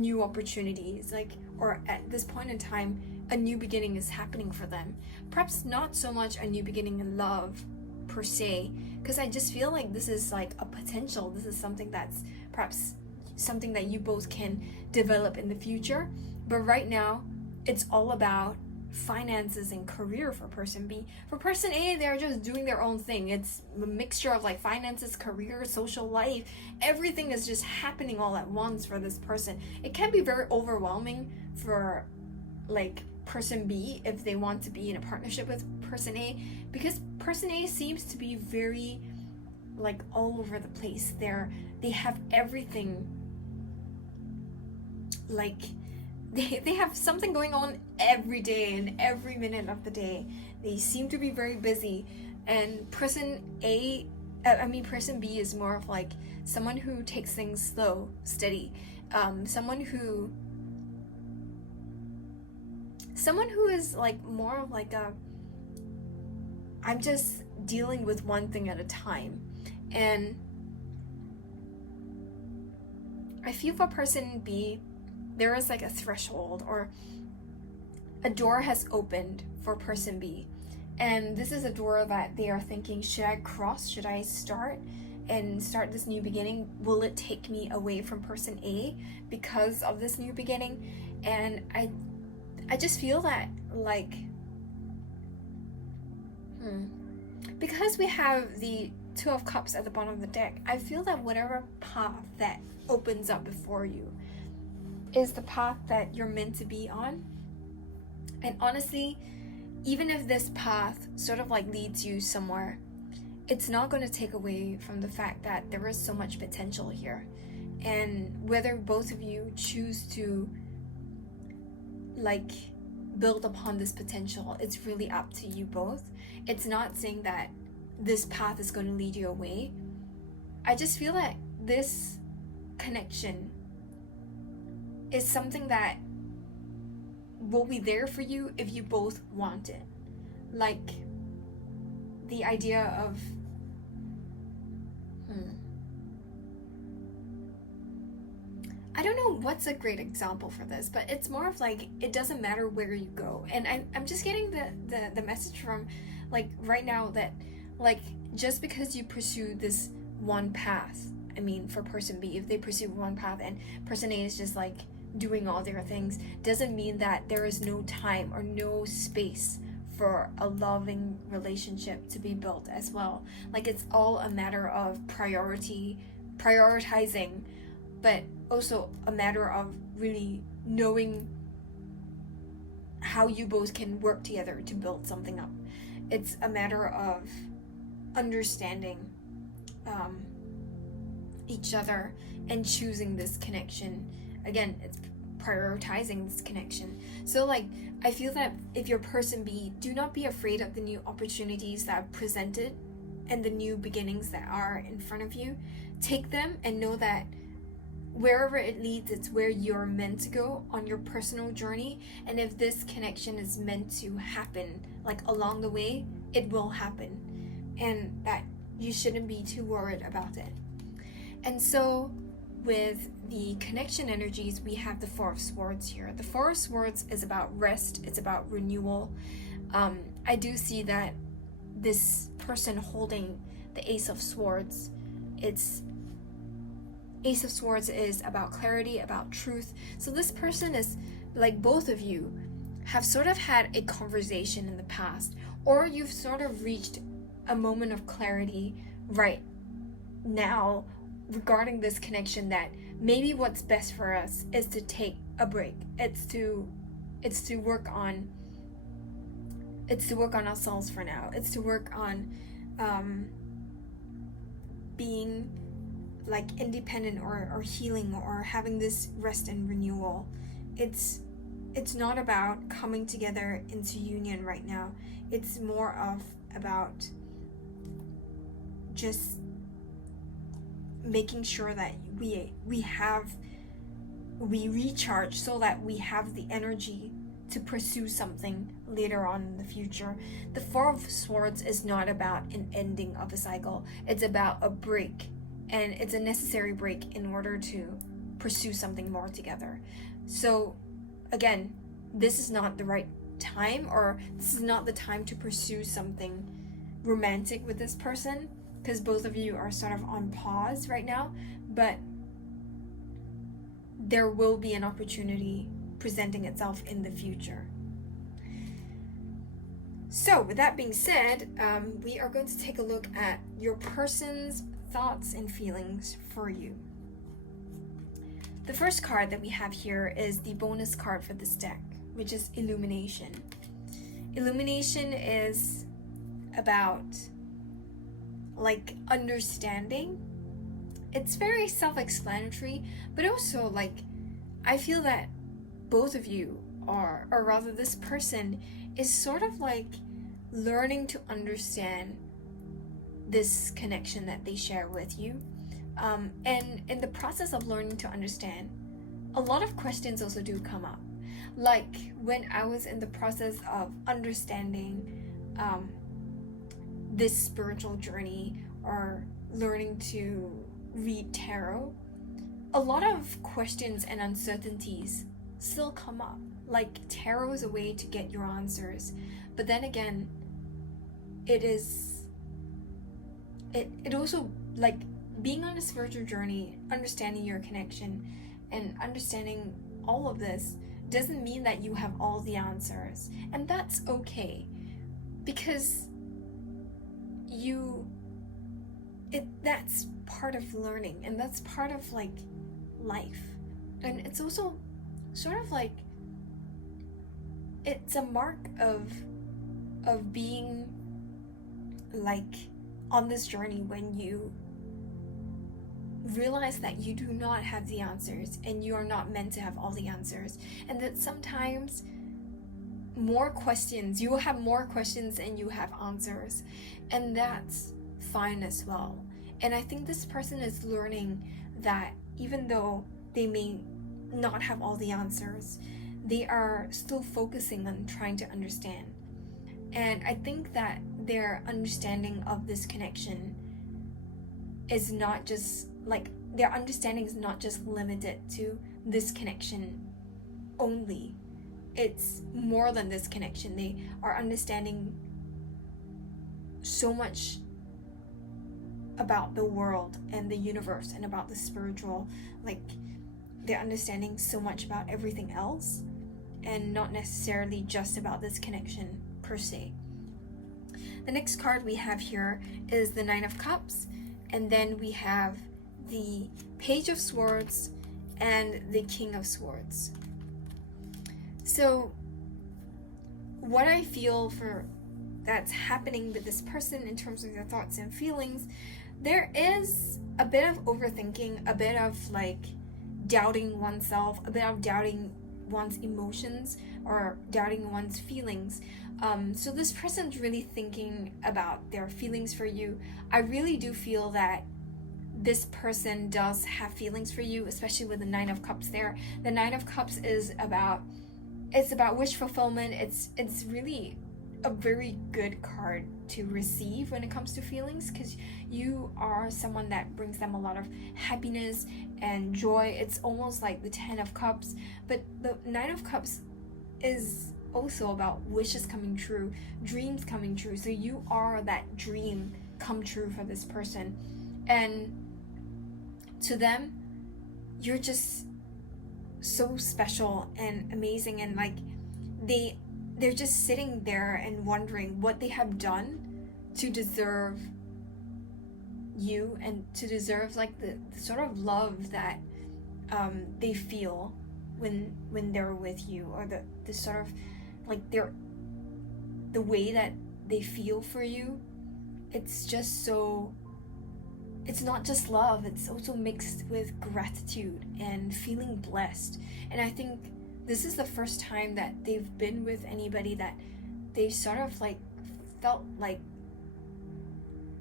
new opportunities, like, or at this point in time, a new beginning is happening for them. Perhaps not so much a new beginning in love per se, because I just feel like this is like a potential. This is something that's perhaps something that you both can develop in the future. But right now, it's all about finances and career for person B. For person A, they're just doing their own thing. It's a mixture of like finances, career, social life. Everything is just happening all at once for this person. It can be very overwhelming for like person B if they want to be in a partnership with person A, because person A seems to be very like all over the place. They have everything, like they have something going on every day and every minute of the day. They seem to be very busy. And person B is more of like someone who takes things slow, steady, someone who is like more of like I'm just dealing with one thing at a time. And I feel for person B, there is like a threshold or a door has opened for person B. And this is a door that they are thinking, should I cross? Should I start this new beginning? Will it take me away from person A because of this new beginning? And I just feel that like because we have the Two of Cups at the bottom of the deck, I feel that whatever path that opens up before you is the path that you're meant to be on. And honestly, even if this path sort of like leads you somewhere, it's not going to take away from the fact that there is so much potential here. And whether both of you choose to like build upon this potential, it's really up to you both. It's not saying that this path is going to lead you away. I just feel that this connection is something that will be there for you if you both want it. Like the idea of I don't know what's a great example for this, but it's more of like, it doesn't matter where you go. And I'm just getting the message from like right now that like just because you pursue this one path, I mean for person B, if they pursue one path and person A is just like doing all their things, doesn't mean that there is no time or no space for a loving relationship to be built as well. Like it's all a matter of prioritizing, but also a matter of really knowing how you both can work together to build something up. It's a matter of understanding each other and choosing this connection. Again, it's prioritizing this connection. So like, I feel that if you're person B, do not be afraid of the new opportunities that are presented and the new beginnings that are in front of you. Take them and know that wherever it leads, it's where you're meant to go on your personal journey. And if this connection is meant to happen, like along the way, it will happen. And that you shouldn't be too worried about it. And so with the connection energies, we have the Four of Swords here. The Four of Swords is about rest. It's about renewal. I do see that this person holding the Ace of Swords, Ace of Swords is about clarity, about truth. So this person is like, both of you have sort of had a conversation in the past, or you've sort of reached a moment of clarity right now regarding this connection, that maybe what's best for us is to take a break. It's to work on ourselves for now. It's to work on being like independent or healing or having this rest and renewal. It's not about coming together into union right now. It's more of about just making sure that we recharge so that we have the energy to pursue something later on in the future. The Four of Swords is not about an ending of a cycle. It's about a break, and it's a necessary break in order to pursue something more together. So again, this is not the right time, or this is not the time to pursue something romantic with this person, because both of you are sort of on pause right now, but there will be an opportunity presenting itself in the future. So with that being said, we are going to take a look at your person's thoughts and feelings for you. The first card that we have here is the bonus card for this deck, which is Illumination. Illumination is about like understanding. It's very self-explanatory, but also like I feel that both of you are, or rather this person is sort of like learning to understand this connection that they share with you. And in the process of learning to understand, a lot of questions also do come up. Like when I was in the process of understanding this spiritual journey, or learning to read tarot, a lot of questions and uncertainties still come up. Like tarot is a way to get your answers, but then again, it also, like, being on a spiritual journey, understanding your connection and understanding all of this doesn't mean that you have all the answers, and that's okay, because that's part of learning, and that's part of like life. And it's also sort of like, it's a mark of being like on this journey, when you realize that you do not have the answers, and you are not meant to have all the answers, and that sometimes you will have more questions and you have answers, and that's fine as well. And I think this person is learning that even though they may not have all the answers, they are still focusing on trying to understand. And I think that their understanding of this connection is not just like, their understanding is not just limited to this connection only. It's more than this connection. They are understanding so much about the world and the universe and about the spiritual. Like, they're understanding so much about everything else, and not necessarily just about this connection per se. The next card we have here is the Nine of Cups, and then we have the Page of Swords and the King of Swords. So what I feel for that's happening with this person in terms of their thoughts and feelings, there is a bit of overthinking, a bit of like doubting oneself, a bit of doubting one's emotions, or doubting one's feelings. So this person's really thinking about their feelings for you. I really do feel that this person does have feelings for you, especially with the Nine of Cups there. The Nine of Cups is about wish fulfillment. It's really a very good card to receive when it comes to feelings, because you are someone that brings them a lot of happiness and joy. It's almost like the Ten of Cups, but the Nine of Cups is also about wishes coming true, dreams coming true. So you are that dream come true for this person, and to them, you're just so special and amazing, and like they're just sitting there and wondering what they have done to deserve you, and to deserve like the sort of love that they feel when they're with you, or the sort of like the way that they feel for you. It's just so, it's not just love, it's also mixed with gratitude and feeling blessed. And I think this is the first time that they've been with anybody that they sort of like felt like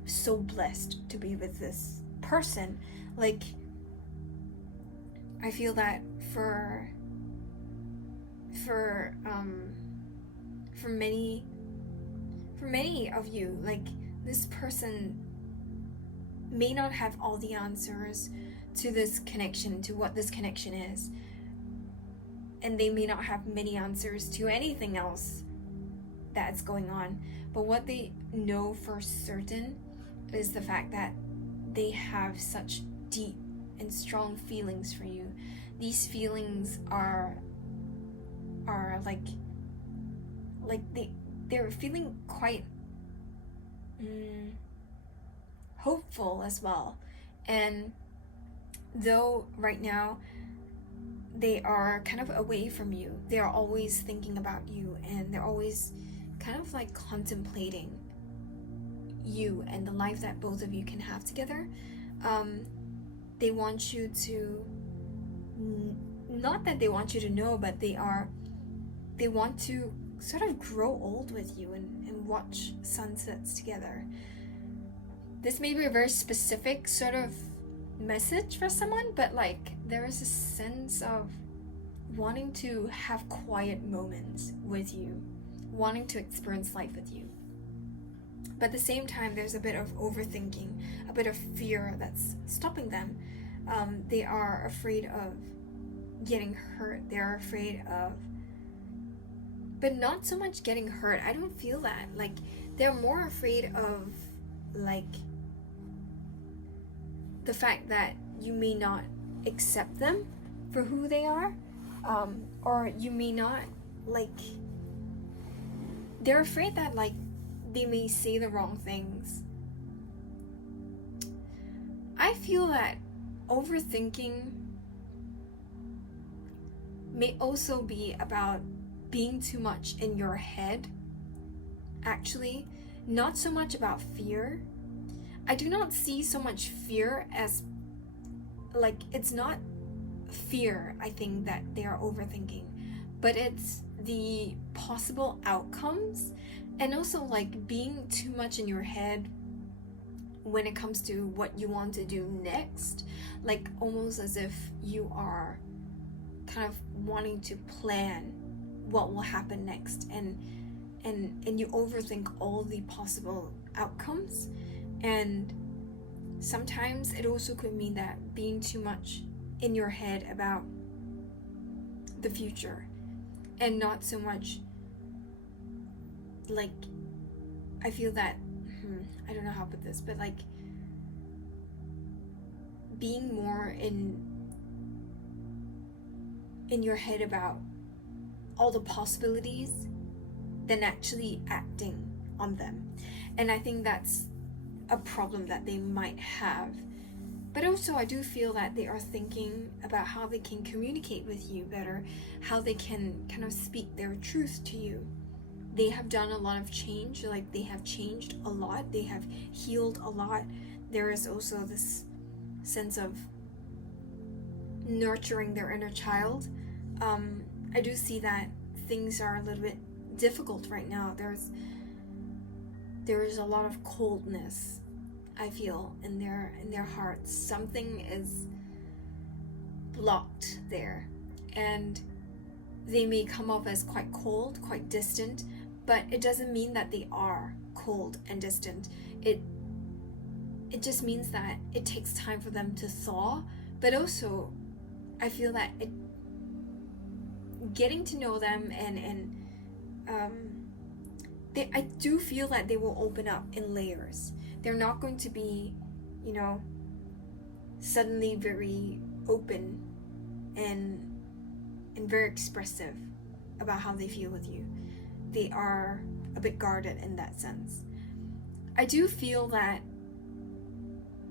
so blessed to be with this person. Like, I feel that for many of you, like, this person may not have all the answers to this connection, to what this connection is. And they may not have many answers to anything else that's going on. But what they know for certain is the fact that they have such deep and strong feelings for you. These feelings are like they're feeling quite hopeful as well. And though right now they are kind of away from you, they are always thinking about you, and they're always kind of like contemplating you and the life that both of you can have together. They want you to, not that they want you to know, but they want to sort of grow old with you and watch sunsets together. This may be a very specific sort of message for someone, but like there is a sense of wanting to have quiet moments with you, wanting to experience life with you. But at the same time, there's a bit of overthinking, a bit of fear that's stopping them. They are afraid of getting hurt. They're afraid of, but not so much getting hurt. I don't feel that. Like, they're more afraid of, like, the fact that you may not accept them for who they are, or you may not, like, they're afraid that, like, they may say the wrong things. I feel that overthinking may also be about being too much in your head. Actually, not so much about fear. I do not see so much fear as, like, it's not fear, I think, that they are overthinking, but it's the possible outcomes, and also like being too much in your head when it comes to what you want to do next, like almost as if you are kind of wanting to plan what will happen next, and you overthink all the possible outcomes. And sometimes it also could mean that being too much in your head about the future, and not so much, like, I feel that, I don't know how to put this, but like being more in your head about all the possibilities than actually acting on them. And I think that's a problem that they might have. But also I do feel that they are thinking about how they can communicate with you better, how they can kind of speak their truth to you. They have done a lot of change, like they have changed a lot, they have healed a lot. There is also this sense of nurturing their inner child. I do see that things are a little bit difficult right now. There is a lot of coldness, I feel, in their hearts. Something is blocked there, and they may come off as quite cold, quite distant, but it doesn't mean that they are cold and distant. It just means that it takes time for them to thaw. But also I feel that getting to know them, and I do feel that they will open up in layers. They're not going to be, suddenly very open and very expressive about how they feel with you. They are a bit guarded in that sense. I do feel that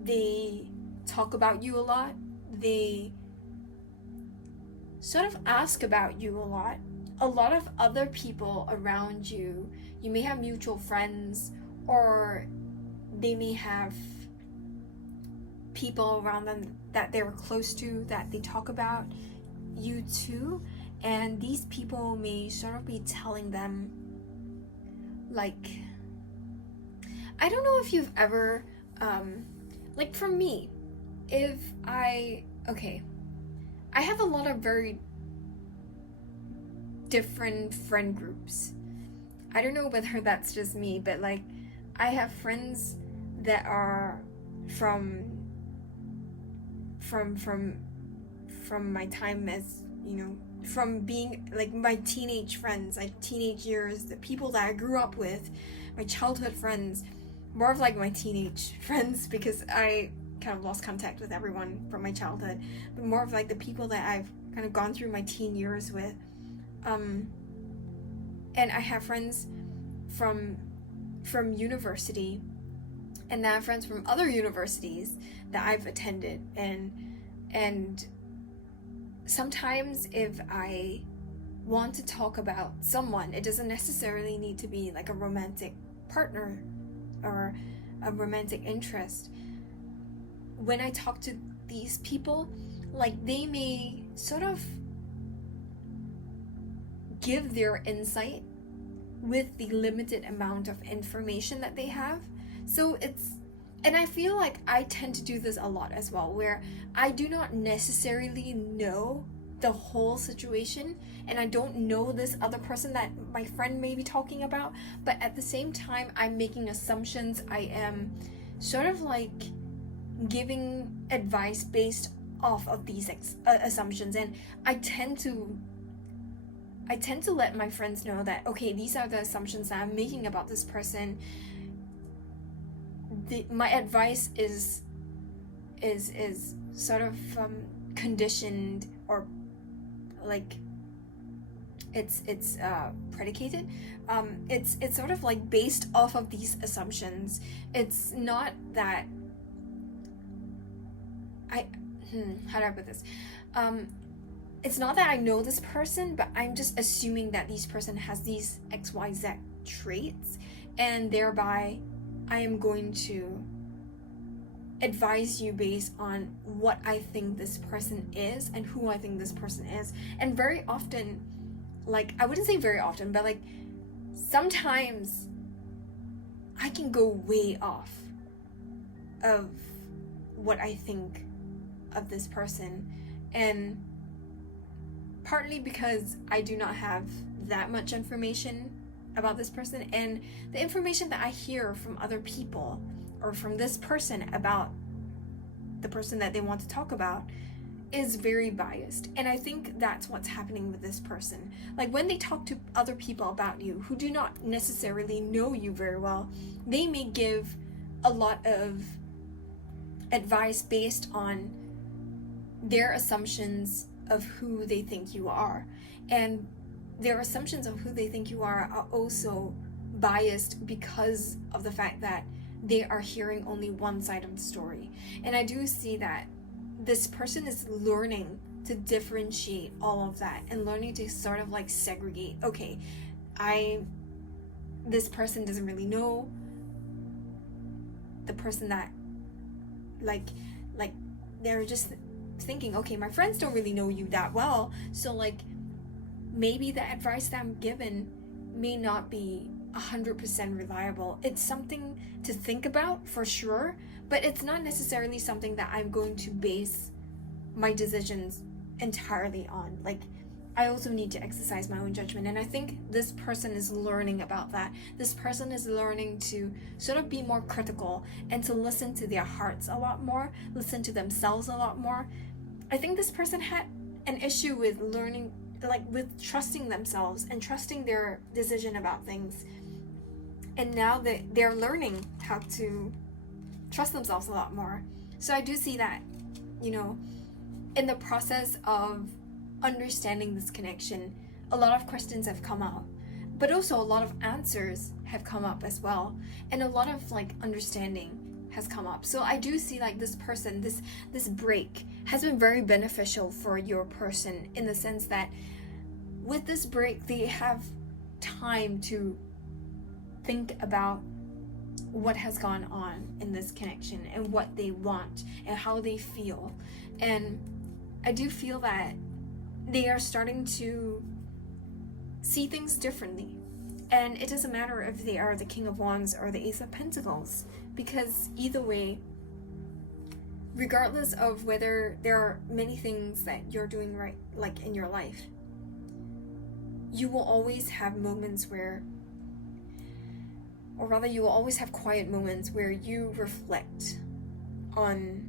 they talk about you a lot. They sort of ask about you a lot. A lot of other people around you, you may have mutual friends, or they may have people around them that they were close to, that they talk about you too. And these people may sort of be telling them, like, I don't know if you've ever, like for me, I have a lot of very different friend groups. I don't know whether that's just me, but like, I have friends that are from from my time as, from being like my teenage friends, like teenage years, the people that I grew up with, my childhood friends, more of like my teenage friends, because I kind of lost contact with everyone from my childhood, but more of like the people that I've kind of gone through my teen years with. And I have friends from university, and I have friends from other universities that I've attended, and sometimes if I want to talk about someone, it doesn't necessarily need to be like a romantic partner or a romantic interest. When I talk to these people, like, they may sort of give their insight with the limited amount of information that they have. So and I feel like I tend to do this a lot as well, where I do not necessarily know the whole situation, and I don't know this other person that my friend may be talking about, but at the same time I'm making assumptions. I am sort of like giving advice based off of these assumptions, and I tend to let my friends know that, okay, these are the assumptions that I'm making about this person. My advice is sort of conditioned, or like it's predicated. It's sort of like based off of these assumptions. It's not that how do I put this? It's not that I know this person, but I'm just assuming that this person has these XYZ traits, and thereby I am going to advise you based on what I think this person is and who I think this person is. And very often, like, I wouldn't say very often, but like sometimes I can go way off of what I think of this person, and partly because I do not have that much information about this person, and the information that I hear from other people or from this person about the person that they want to talk about is very biased. And I think that's what's happening with this person. Like, when they talk to other people about you who do not necessarily know you very well, they may give a lot of advice based on their assumptions of who they think you are, and their assumptions of who they think you are also biased because of the fact that they are hearing only one side of the story. And I do see that this person is learning to differentiate all of that and learning to sort of like segregate. Okay, this person doesn't really know the person that like they're just thinking, okay, my friends don't really know you that well, so like maybe the advice that I'm given may not be 100% reliable. It's something to think about for sure, but it's not necessarily something that I'm going to base my decisions entirely on. Like, I also need to exercise my own judgment, and I think this person is learning about that. This person is learning to sort of be more critical and to listen to their hearts a lot more, listen to themselves a lot more. I think this person had an issue with learning, like with trusting themselves and trusting their decision about things. And now that they're learning how to trust themselves a lot more. So I do see that, in the process of understanding this connection, a lot of questions have come up, but also a lot of answers have come up as well. And a lot of like understanding has come up. So I do see like this person, this break has been very beneficial for your person, in the sense that with this break, they have time to think about what has gone on in this connection and what they want and how they feel. And I do feel that they are starting to see things differently. And it doesn't matter if they are the King of Wands or the Ace of Pentacles, because either way, regardless of whether there are many things that you're doing right, like in your life, you will always have moments where, or rather you will always have quiet moments where you reflect on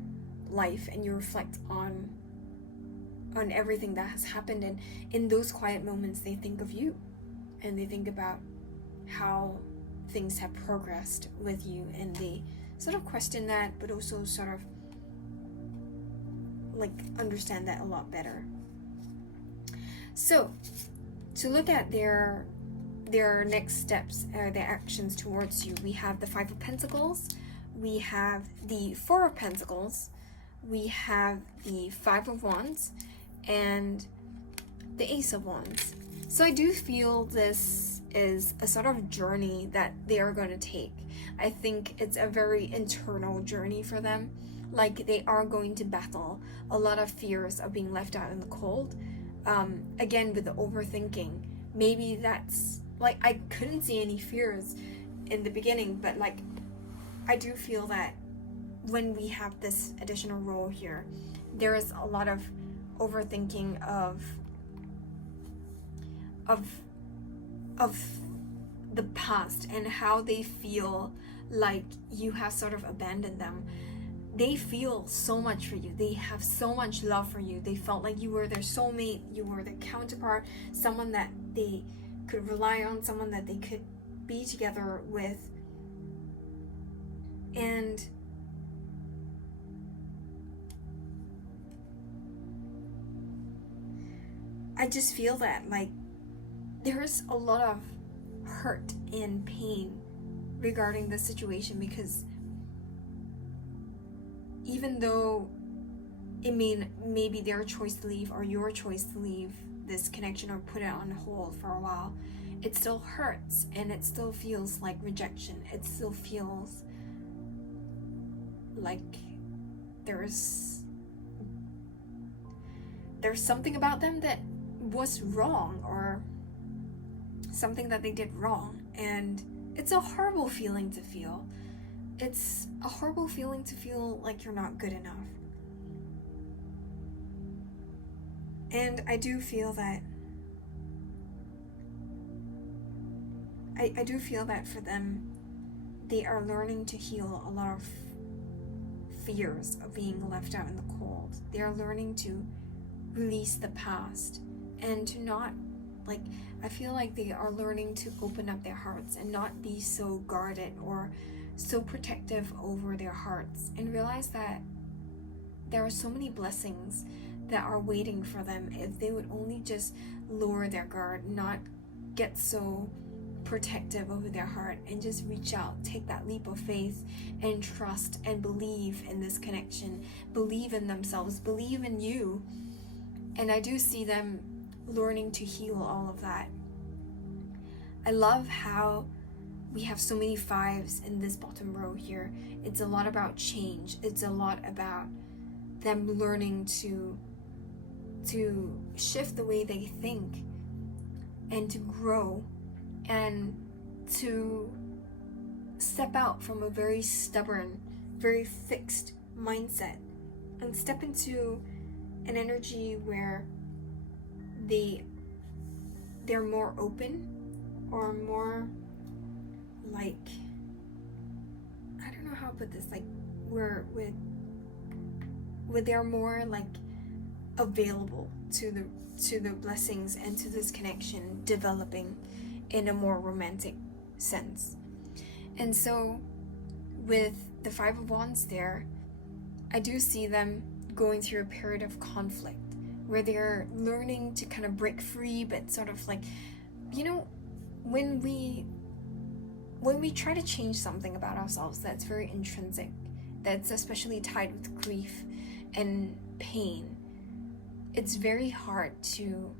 life and you reflect on everything that has happened, and in those quiet moments they think of you and they think about how things have progressed with you, and they sort of question that, but also sort of like understand that a lot better. So to look at their next steps, their actions towards you, we have the Five of Pentacles, we have the Four of Pentacles, we have the Five of Wands, and the Ace of Wands. So I do feel this is a sort of journey that they are going to take. I think it's a very internal journey for them. Like, they are going to battle a lot of fears of being left out in the cold. Again, with the overthinking, maybe that's like, I couldn't see any fears in the beginning, but like, I do feel that when we have this additional role here, there is a lot of overthinking of the past and how they feel like you have sort of abandoned them. They feel so much for you. They have so much love for you. They felt like you were their soulmate, you were their counterpart, someone that they could rely on, someone that they could be together with. And I just feel that like there's a lot of hurt and pain regarding this situation, because even though it may be their choice to leave or your choice to leave this connection or put it on hold for a while, it still hurts and it still feels like rejection. It still feels like there's something about them that was wrong, or something that they did wrong, and it's a horrible feeling to feel. It's a horrible feeling to feel like you're not good enough. And I do feel that I do feel that for them, they are learning to heal a lot of fears of being left out in the cold. They are learning to release the past and to not, like, I feel like they are learning to open up their hearts and not be so guarded or so protective over their hearts, and realize that there are so many blessings that are waiting for them if they would only just lower their guard, not get so protective over their heart, and just reach out, take that leap of faith and trust and believe in this connection, believe in themselves, believe in you. And I do see them learning to heal all of that. I love how we have so many fives in this bottom row here. It's a lot about change. It's a lot about them learning to shift the way they think and to grow and to step out from a very stubborn, very fixed mindset and step into an energy where they're more open, or more like, I don't know how to put this, like where they're more like available to the blessings and to this connection developing in a more romantic sense. And so with the Five of Wands there, I do see them going through a period of conflict where they're learning to kind of break free, but sort of like, you know, when we try to change something about ourselves that's very intrinsic, that's especially tied with grief and pain, it's very hard to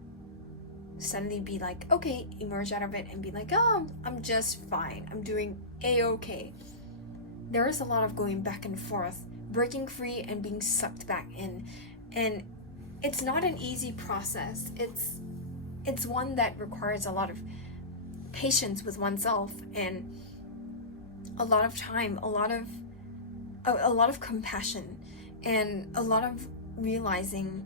suddenly be like, okay, emerge out of it and be like, oh, I'm just fine, I'm doing a-okay. There is a lot of going back and forth, breaking free and being sucked back in, and it's not an easy process. It's one that requires a lot of patience with oneself and a lot of time, a lot of compassion, and a lot of realizing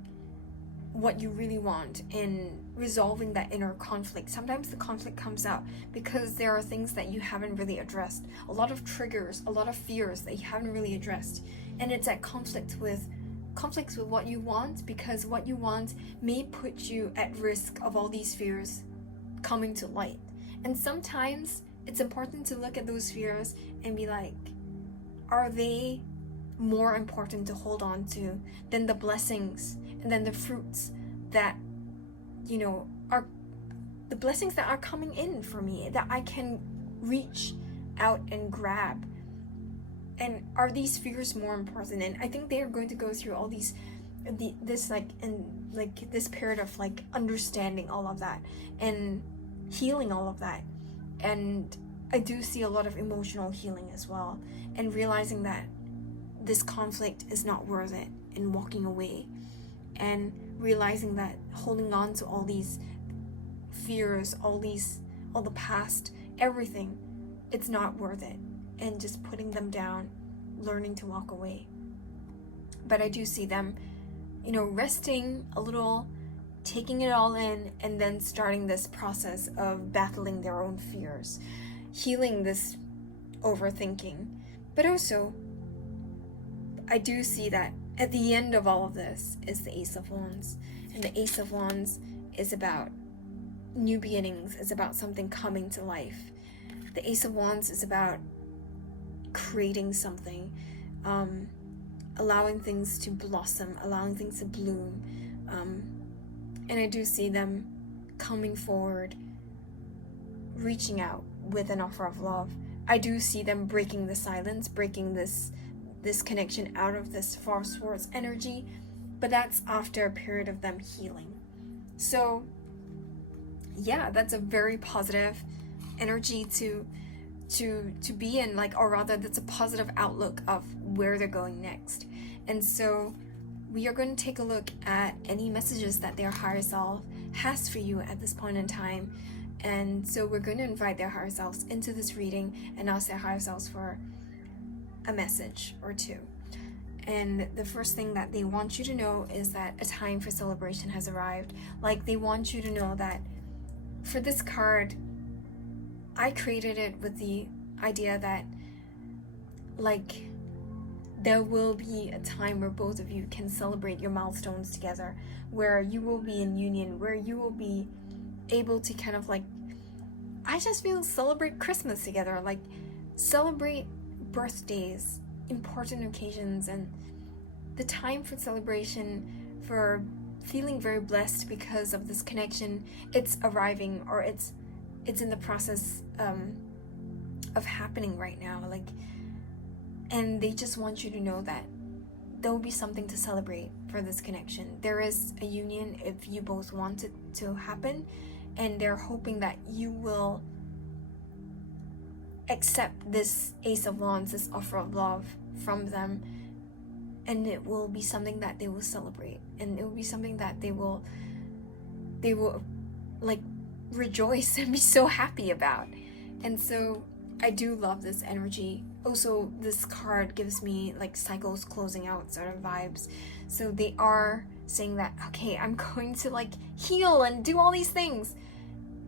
what you really want and resolving that inner conflict. Sometimes the conflict comes out because there are things that you haven't really addressed, a lot of triggers, a lot of fears that you haven't really addressed, and it's at conflicts with what you want, because what you want may put you at risk of all these fears coming to light. And sometimes it's important to look at those fears and be like, are they more important to hold on to than the blessings and then the fruits that, you know, are the blessings that are coming in for me, that I can reach out and grab? And are these fears more important? And I think they are going to go through all this period of like understanding all of that and healing all of that. And I do see a lot of emotional healing as well, and realizing that this conflict is not worth it and walking away, and realizing that holding on to all these fears, all the past, everything, it's not worth it, and just putting them down, learning to walk away. But I do see them, you know, resting a little, taking it all in, and then starting this process of battling their own fears, healing this overthinking. But also, I do see that at the end of all of this is the Ace of Wands. And the Ace of Wands is about new beginnings, it's about something coming to life. The Ace of Wands is about creating something, allowing things to blossom, allowing things to bloom. And I do see them coming forward, reaching out with an offer of love. I do see them breaking the silence, breaking this connection out of this False Swords energy, but that's after a period of them healing. So yeah, that's a very positive energy to be in, like, or rather that's a positive outlook of where they're going next. And so we are going to take a look at any messages that their higher self has for you at this point in time. And so we're going to invite their higher selves into this reading and ask their higher selves for a message or two. And the first thing that they want you to know is that a time for celebration has arrived. Like, they want you to know that for this card, I created it with the idea that, like, there will be a time where both of you can celebrate your milestones together, where you will be in union, where you will be able to kind of, like, I just feel celebrate Christmas together, like celebrate birthdays, important occasions, and the time for celebration, for feeling very blessed because of this connection, it's arriving, or it's in the process of happening right now. Like, and they just want you to know that there will be something to celebrate for this connection. There is a union if you both want it to happen, and they're hoping that you will accept this Ace of Wands, this offer of love from them, and it will be something that they will celebrate, and it will be something that they will like rejoice and be so happy about. And so I do love this energy. Also, this card gives me like cycles closing out sort of vibes. So they are saying that, okay, I'm going to like heal and do all these things.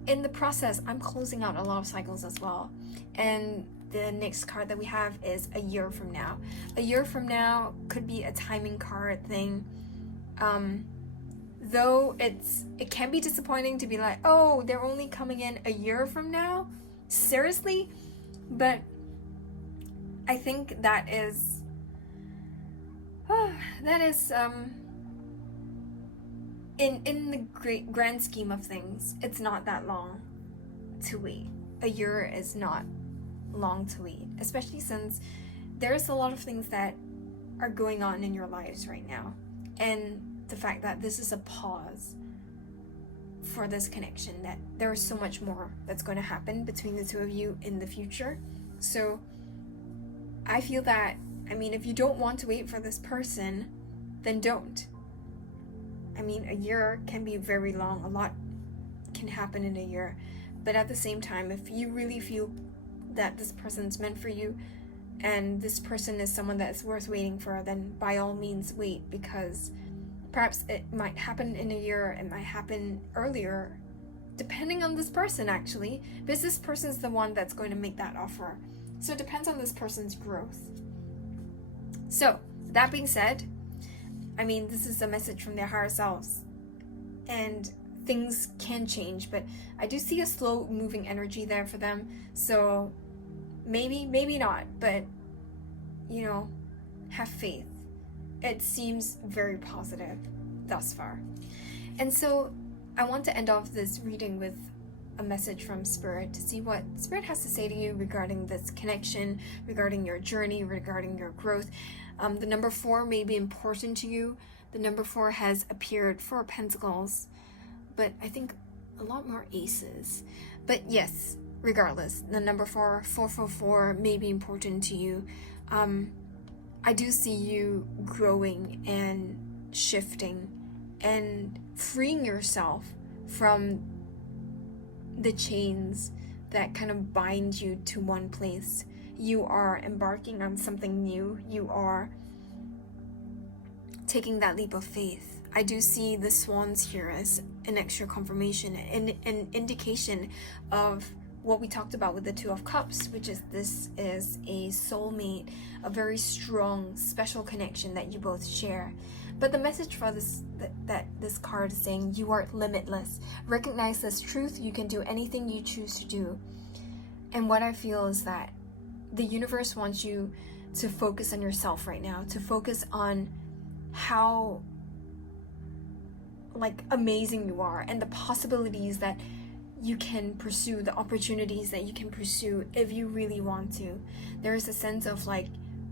In the process, I'm closing out a lot of cycles as well. And the next card that we have is a year from now. A year from now could be a timing card thing. Though it can be disappointing to be like, oh, they're only coming in a year from now? Seriously? But I think that is in the grand scheme of things, it's not that long to wait. A year is not long to wait, especially since there's a lot of things that are going on in your lives right now, and the fact that this is a pause for this connection, that there is so much more that's going to happen between the two of you in the future. So I feel that, I mean, if you don't want to wait for this person, then don't. I mean, a year can be very long. A lot can happen in a year. But at the same time, if you really feel that this person's meant for you, and this person is someone that is worth waiting for, then by all means wait, because Perhaps it might happen in a year, it might happen earlier, depending on this person actually, because this person's the one that's going to make that offer. So it depends on this person's growth. So, that being said, I mean, this is a message from their higher selves. And things can change, but I do see a slow moving energy there for them. So maybe not, but you know, have faith. It seems very positive thus far. And so I want to end off this reading with a message from Spirit to see what Spirit has to say to you regarding this connection, regarding your journey, regarding your growth. The number 4 may be important to you. The number 4 has appeared, 4 of Pentacles, but I think a lot more aces. But yes, regardless, the number 4 may be important to you. I do see you growing and shifting and freeing yourself from the chains that kind of bind you to one place. You are embarking on something new. You are taking that leap of faith. I do see the swans here as an extra confirmation, an indication of what we talked about with the 2 of Cups, which is this is a soulmate, a very strong, special connection that you both share. But the message for this this card is saying you are limitless. Recognize this truth. You can do anything you choose to do. And what I feel is that the universe wants you to focus on yourself right now, to focus on how amazing you are and the possibilities that you can pursue, the opportunities that you can pursue if you really want to. There is a sense of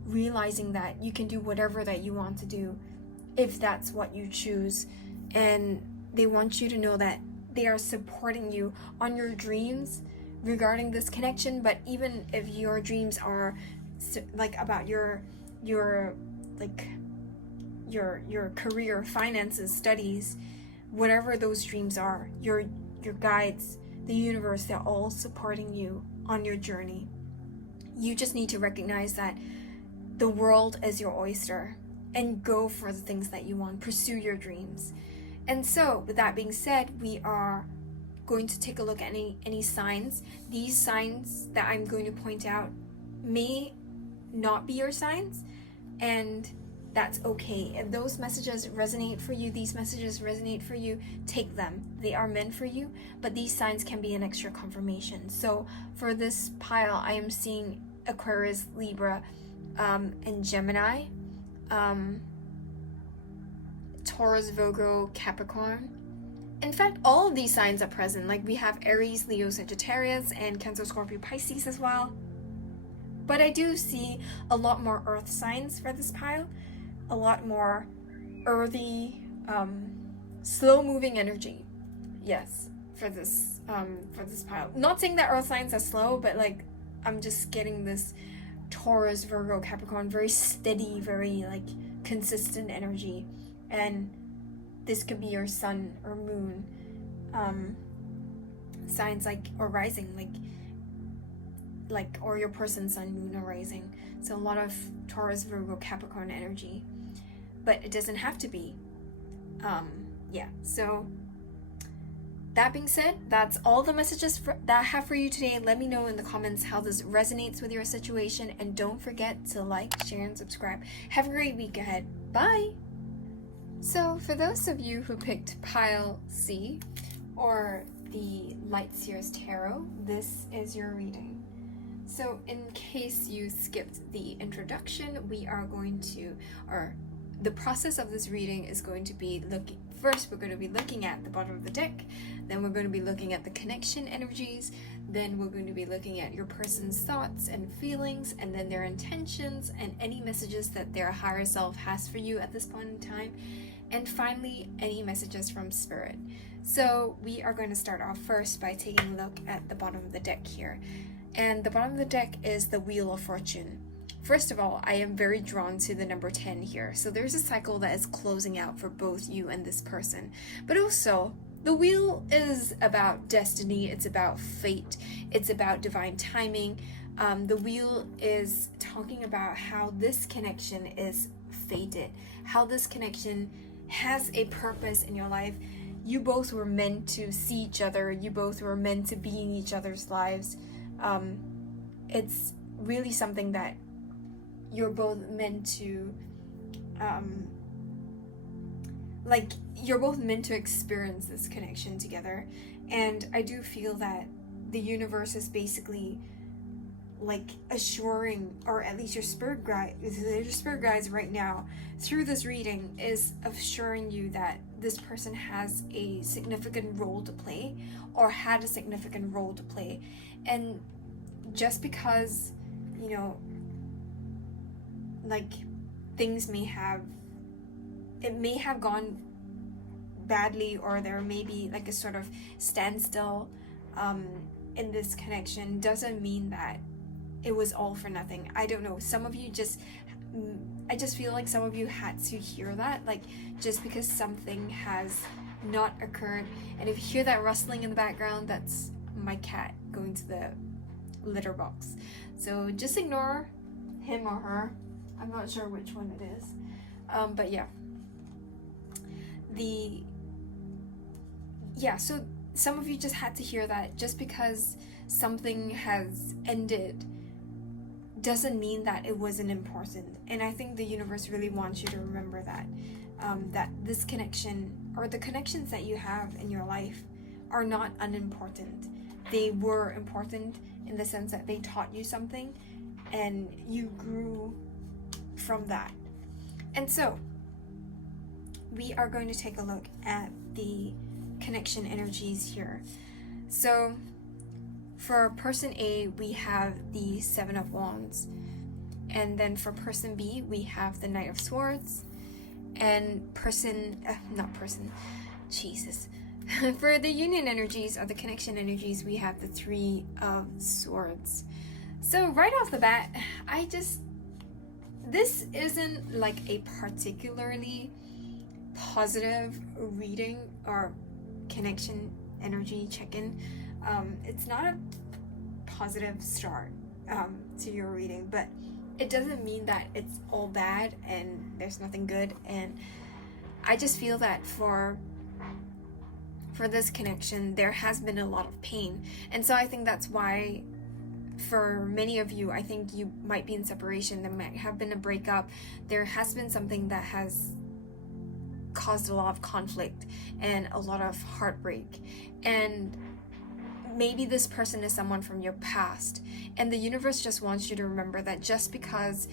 realizing that you can do whatever that you want to do if that's what you choose. And they want you to know that they are supporting you on your dreams regarding this connection. But even if your dreams are about your career, finances, studies, whatever those dreams are, your guides, the universe, they're all supporting you on your journey. You just need to recognize that the world is your oyster and go for the things that you want, pursue your dreams. And so with that being said, we are going to take a look at any signs. These signs that I'm going to point out may not be your signs, and that's okay. If those messages resonate for you, these messages resonate for you, take them. They are meant for you, but these signs can be an extra confirmation. So for this pile, I am seeing Aquarius, Libra, and Gemini, Taurus, Virgo, Capricorn. In fact, all of these signs are present. We have Aries, Leo, Sagittarius, and Cancer, Scorpio, Pisces as well. But I do see a lot more earth signs for this pile. A lot more earthy, slow-moving energy. Yes, for this pile. Not saying that earth signs are slow, but I'm just getting this Taurus, Virgo, Capricorn, very steady, very consistent energy. And this could be your sun or moon signs, or rising, or your person's sun, moon, or rising. So a lot of Taurus, Virgo, Capricorn energy, but it doesn't have to be. Yeah, so that being said, that's all the messages that I have for you today. Let me know in the comments how this resonates with your situation, and don't forget to like, share, and subscribe. Have a great week ahead. Bye! So for those of you who picked pile C, or the Light Seers Tarot, this is your reading. So in case you skipped the introduction, the process of this reading is going to be first we're going to be looking at the bottom of the deck, then we're going to be looking at the connection energies, then we're going to be looking at your person's thoughts and feelings, and then their intentions and any messages that their higher self has for you at this point in time, and finally any messages from Spirit. So we are going to start off first by taking a look at the bottom of the deck here. And the bottom of the deck is the Wheel of Fortune. First of all, I am very drawn to the number 10 here. So there's a cycle that is closing out for both you and this person. But also, the wheel is about destiny. It's about fate. It's about divine timing. The wheel is talking about how this connection is fated, how this connection has a purpose in your life. You both were meant to see each other. You both were meant to be in each other's lives. It's really something that you're both meant to, you're both meant to experience this connection together. And I do feel that the universe is basically assuring, or at least your spirit guides right now through this reading is assuring you that this person has a significant role to play, or had a significant role to play. And just because, things may have gone badly, or there may be a sort of standstill in this connection, doesn't mean that it was all for nothing. I don't know, I just feel like some of you had to hear that, just because something has not occurred. And if you hear that rustling in the background, that's my cat going to the litter box. So just ignore him or her. I'm not sure which one it is. But yeah. So some of you just had to hear that just because something has ended doesn't mean that it wasn't important. And I think the universe really wants you to remember that, that this connection, or the connections that you have in your life, are not unimportant. They were important in the sense that they taught you something and you grew from that. And so we are going to take a look at the connection energies here. So for person A, we have the Seven of Wands. And then for person B, we have the Knight of Swords. And for the union energies, or the connection energies, we have the Three of Swords. So right off the bat, this isn't a particularly positive reading or connection energy check-in. It's not a positive start to your reading, but it doesn't mean that it's all bad and there's nothing good. And I just feel that for this connection, there has been a lot of pain. And so I think that's why for many of you, I think you might be in separation. There might have been a breakup. There has been something that has caused a lot of conflict and a lot of heartbreak. And maybe this person is someone from your past. And the universe just wants you to remember that just because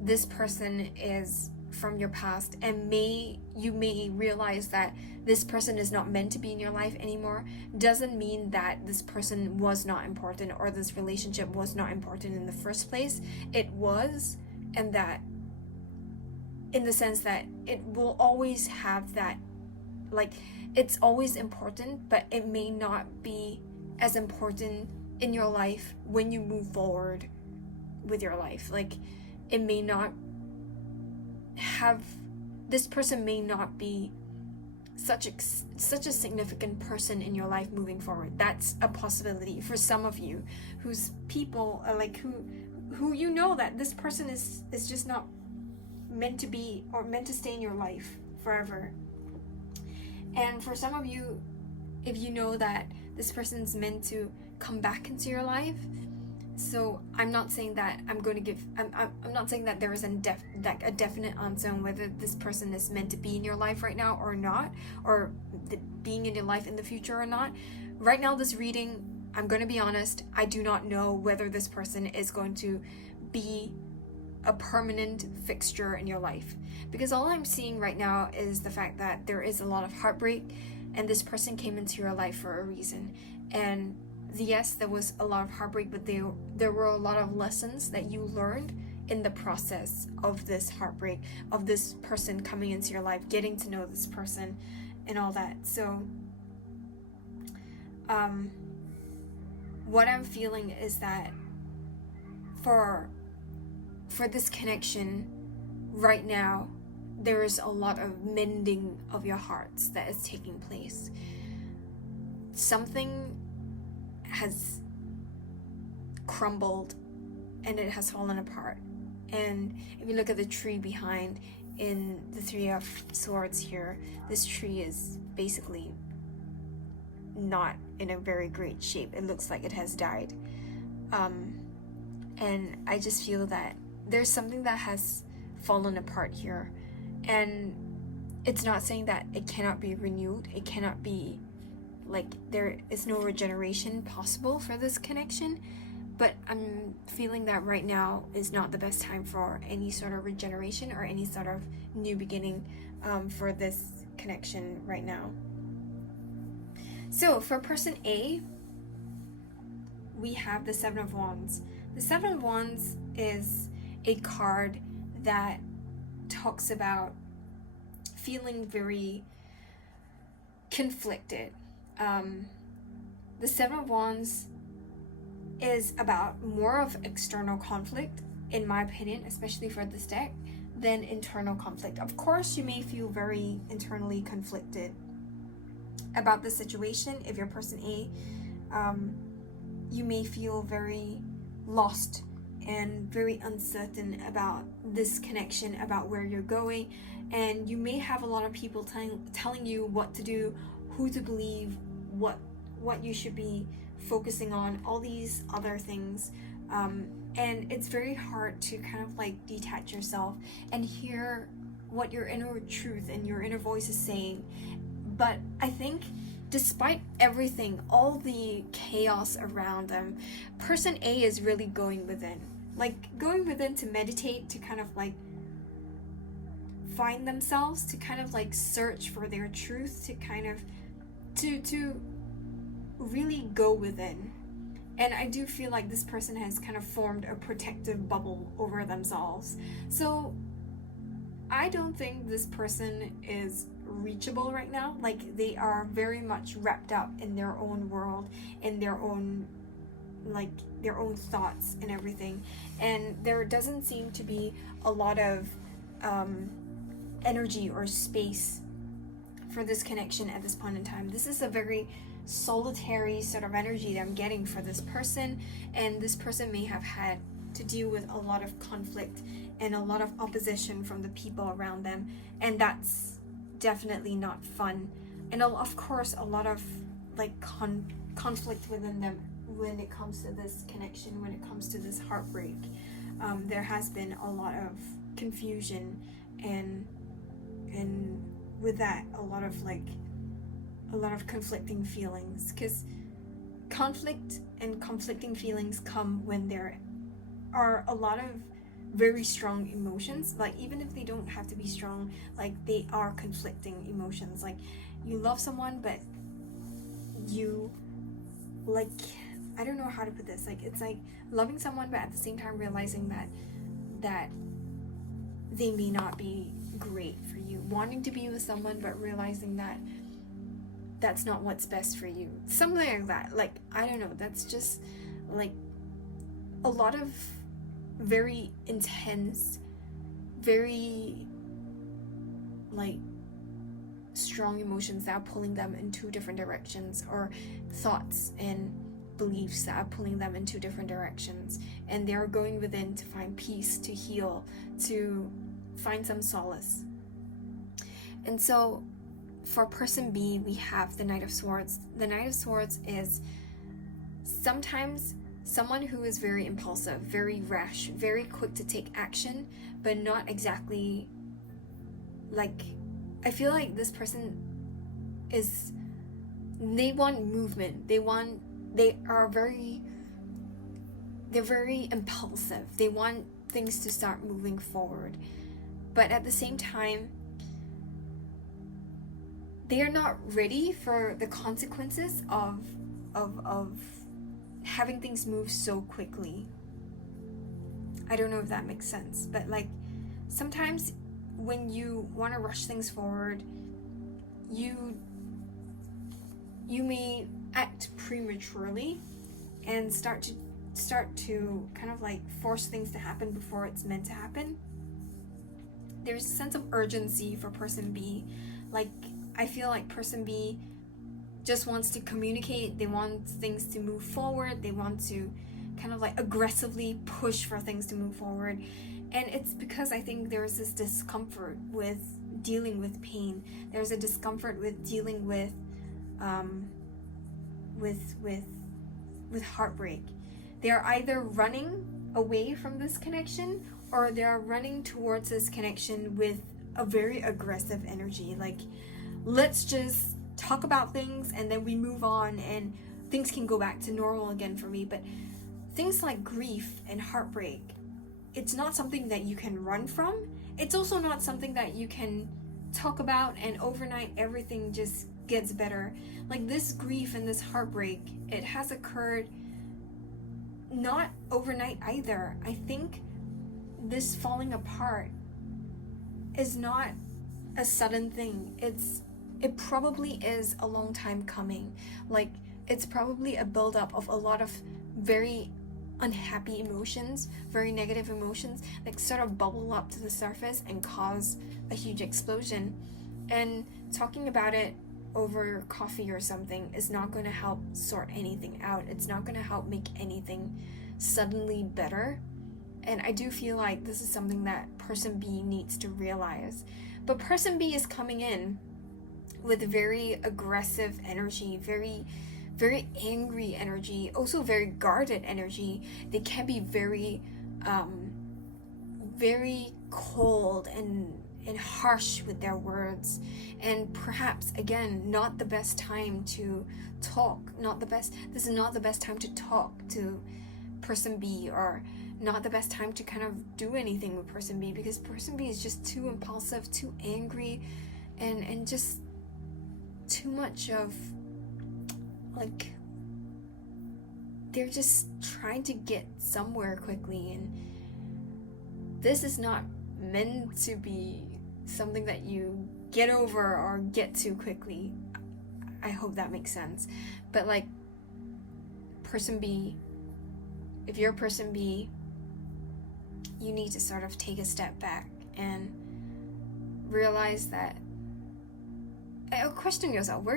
this person is from your past, and you may realize that this person is not meant to be in your life anymore, doesn't mean that this person was not important, or this relationship was not important in the first place. It was, and that in the sense that it will always have that, it's always important, but it may not be as important in your life when you move forward with your life. It may not have, this person may not be such a significant person in your life moving forward. That's a possibility for some of you whose people are who you know that this person is just not meant to be, or meant to stay in your life forever. And for some of you, if you know that this person's meant to come back into your life, so I'm not saying that I'm not saying that there is a definite answer on whether this person is meant to be in your life right now or not, or being in your life in the future or not. Right now, this reading, I'm going to be honest, I do not know whether this person is going to be a permanent fixture in your life, because all I'm seeing right now is the fact that there is a lot of heartbreak, and this person came into your life for a reason. And yes, there was a lot of heartbreak, but there were a lot of lessons that you learned in the process of this heartbreak, of this person coming into your life, getting to know this person and all that. So what I'm feeling is that for this connection right now, there is a lot of mending of your hearts that is taking place. Something has crumbled and it has fallen apart. And if you look at the tree behind, in the Three of Swords here, this tree is basically not in a very great shape. It looks like it has died. And I just feel that there's something that has fallen apart here. And it's not saying that it cannot be renewed. It cannot be, like, there is no regeneration possible for this connection. But I'm feeling that right now is not the best time for any sort of regeneration or any sort of new beginning for this connection right now. So for person A, we have the Seven of Wands. The Seven of Wands is a card that talks about feeling very conflicted. The Seven of Wands is about more of external conflict, in my opinion, especially for this deck, than internal conflict. Of course, you may feel very internally conflicted about the situation. If you're person A, you may feel very lost and very uncertain about this connection, about where you're going, and you may have a lot of people telling you what to do, who to believe, what you should be focusing on, all these other things, and it's very hard to kind of like detach yourself and hear what your inner truth and your inner voice is saying. But I think despite everything, all the chaos around them, person A is really going within to meditate, to kind of like find themselves, to kind of like search for their truth, to kind of to really go within. And I do feel like this person has kind of formed a protective bubble over themselves. So I don't think this person is reachable right now. Like, they are very much wrapped up in their own world, in their own thoughts and everything. And there doesn't seem to be a lot of energy or space for this connection at this point in time. This is a very solitary sort of energy that I'm getting for this person, and this person may have had to deal with a lot of conflict and a lot of opposition from the people around them, and that's definitely not fun. And of course a lot of like conflict within them when it comes to this connection, when it comes to this heartbreak. There has been a lot of confusion and with that a lot of conflicting feelings, because conflict and conflicting feelings come when there are a lot of very strong emotions. Like, even if they don't have to be strong, like, they are conflicting emotions. Like, you love someone, but you, like, I don't know how to put this, like, it's like loving someone but at the same time realizing that they may not be great for you, wanting to be with someone but realizing that that's not what's best for you, something like that. Like, I don't know, that's just like a lot of very intense, very like strong emotions that are pulling them in two different directions, or thoughts and beliefs that are pulling them in two different directions, and they're going within to find peace, to heal, to find some solace. And so for person B, we have the Knight of Swords. The Knight of Swords is sometimes someone who is very impulsive, very rash, very quick to take action, but not exactly, like, I feel like this person is, they want movement, they're very impulsive, they want things to start moving forward, but at the same time they are not ready for the consequences of having things move so quickly. I don't know if that makes sense, but like, sometimes when you want to rush things forward, you may act prematurely and start to kind of like force things to happen before it's meant to happen. There's a sense of urgency for person B. Like, I feel like person B just wants to communicate, they want things to move forward, they want to kind of like aggressively push for things to move forward, And it's because I think there's this discomfort with dealing with pain. There's a discomfort with dealing with heartbreak. They're either running away from this connection, or they're running towards this connection with a very aggressive energy. Like, let's just talk about things and then we move on and things can go back to normal again for me. But things like grief and heartbreak, it's not something that you can run from. It's also not something that you can talk about and overnight everything just gets better. Like, this grief and this heartbreak, it has occurred not overnight either. I think this falling apart is not a sudden thing. It probably is a long time coming. Like, it's probably a buildup of a lot of very unhappy emotions, very negative emotions, like sort of bubble up to the surface and cause a huge explosion. And talking about it over coffee or something is not going to help sort anything out. It's not going to help make anything suddenly better. And I do feel like this is something that person B needs to realize. But person B is coming in with very aggressive energy, very angry energy, also very guarded energy. They can be very cold and harsh with their words, and perhaps again not the best time to talk. This is not the best time to talk to person B, or not the best time to kind of do anything with person B, because person B is just too impulsive, too angry, and just too much of, like, they're just trying to get somewhere quickly, and this is not meant to be something that you get over or get to quickly. I hope that makes sense. But like, person B, if you're person B, you need to sort of take a step back and realize that, question yourself, where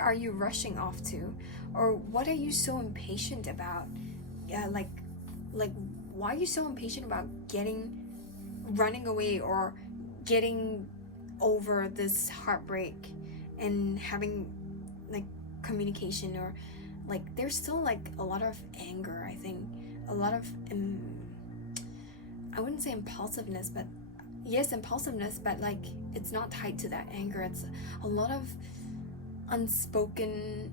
are you rushing off to, or what are you so impatient about? Like why are you so impatient about running away or getting over this heartbreak and having like communication? Or like, there's still like a lot of anger, I think, a lot of I wouldn't say impulsiveness, but yes, impulsiveness, but like, it's not tied to that anger. It's a lot of unspoken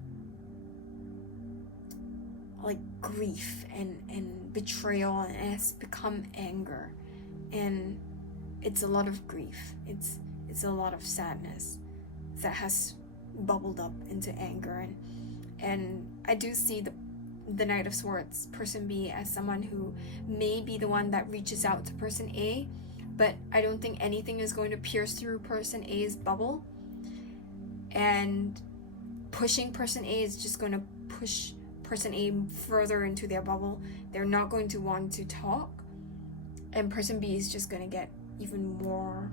like grief and betrayal, and it's become anger, and it's a lot of grief. It's a lot of sadness that has bubbled up into anger, and I do see the Knight of Swords, person B, as someone who may be the one that reaches out to person A, but I don't think anything is going to pierce through person A's bubble, and pushing person A is just going to push person A further into their bubble. They're not going to want to talk, and person B is just going to get even more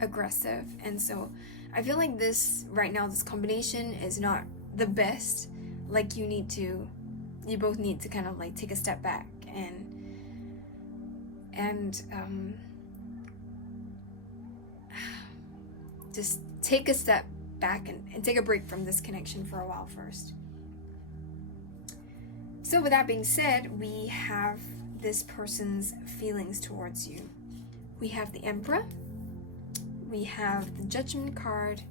aggressive. And so I feel like this right now, this combination is not the best. Like, you both need to kind of like take a step back and just take a step back and take a break from this connection for a while first. So with that being said, we have this person's feelings towards you. We have the Emperor, we have the Judgment card,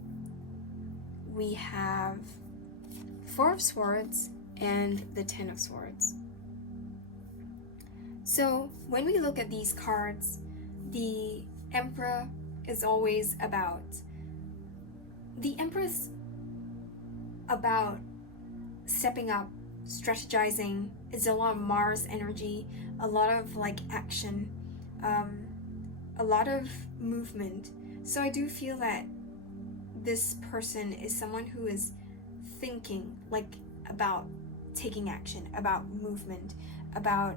we have Four of Swords, and the Ten of Swords. So when we look at these cards, the Emperor is always about, stepping up, strategizing. It's a lot of Mars energy, a lot of like action, a lot of movement. So I do feel that this person is someone who is thinking like about taking action, about movement, about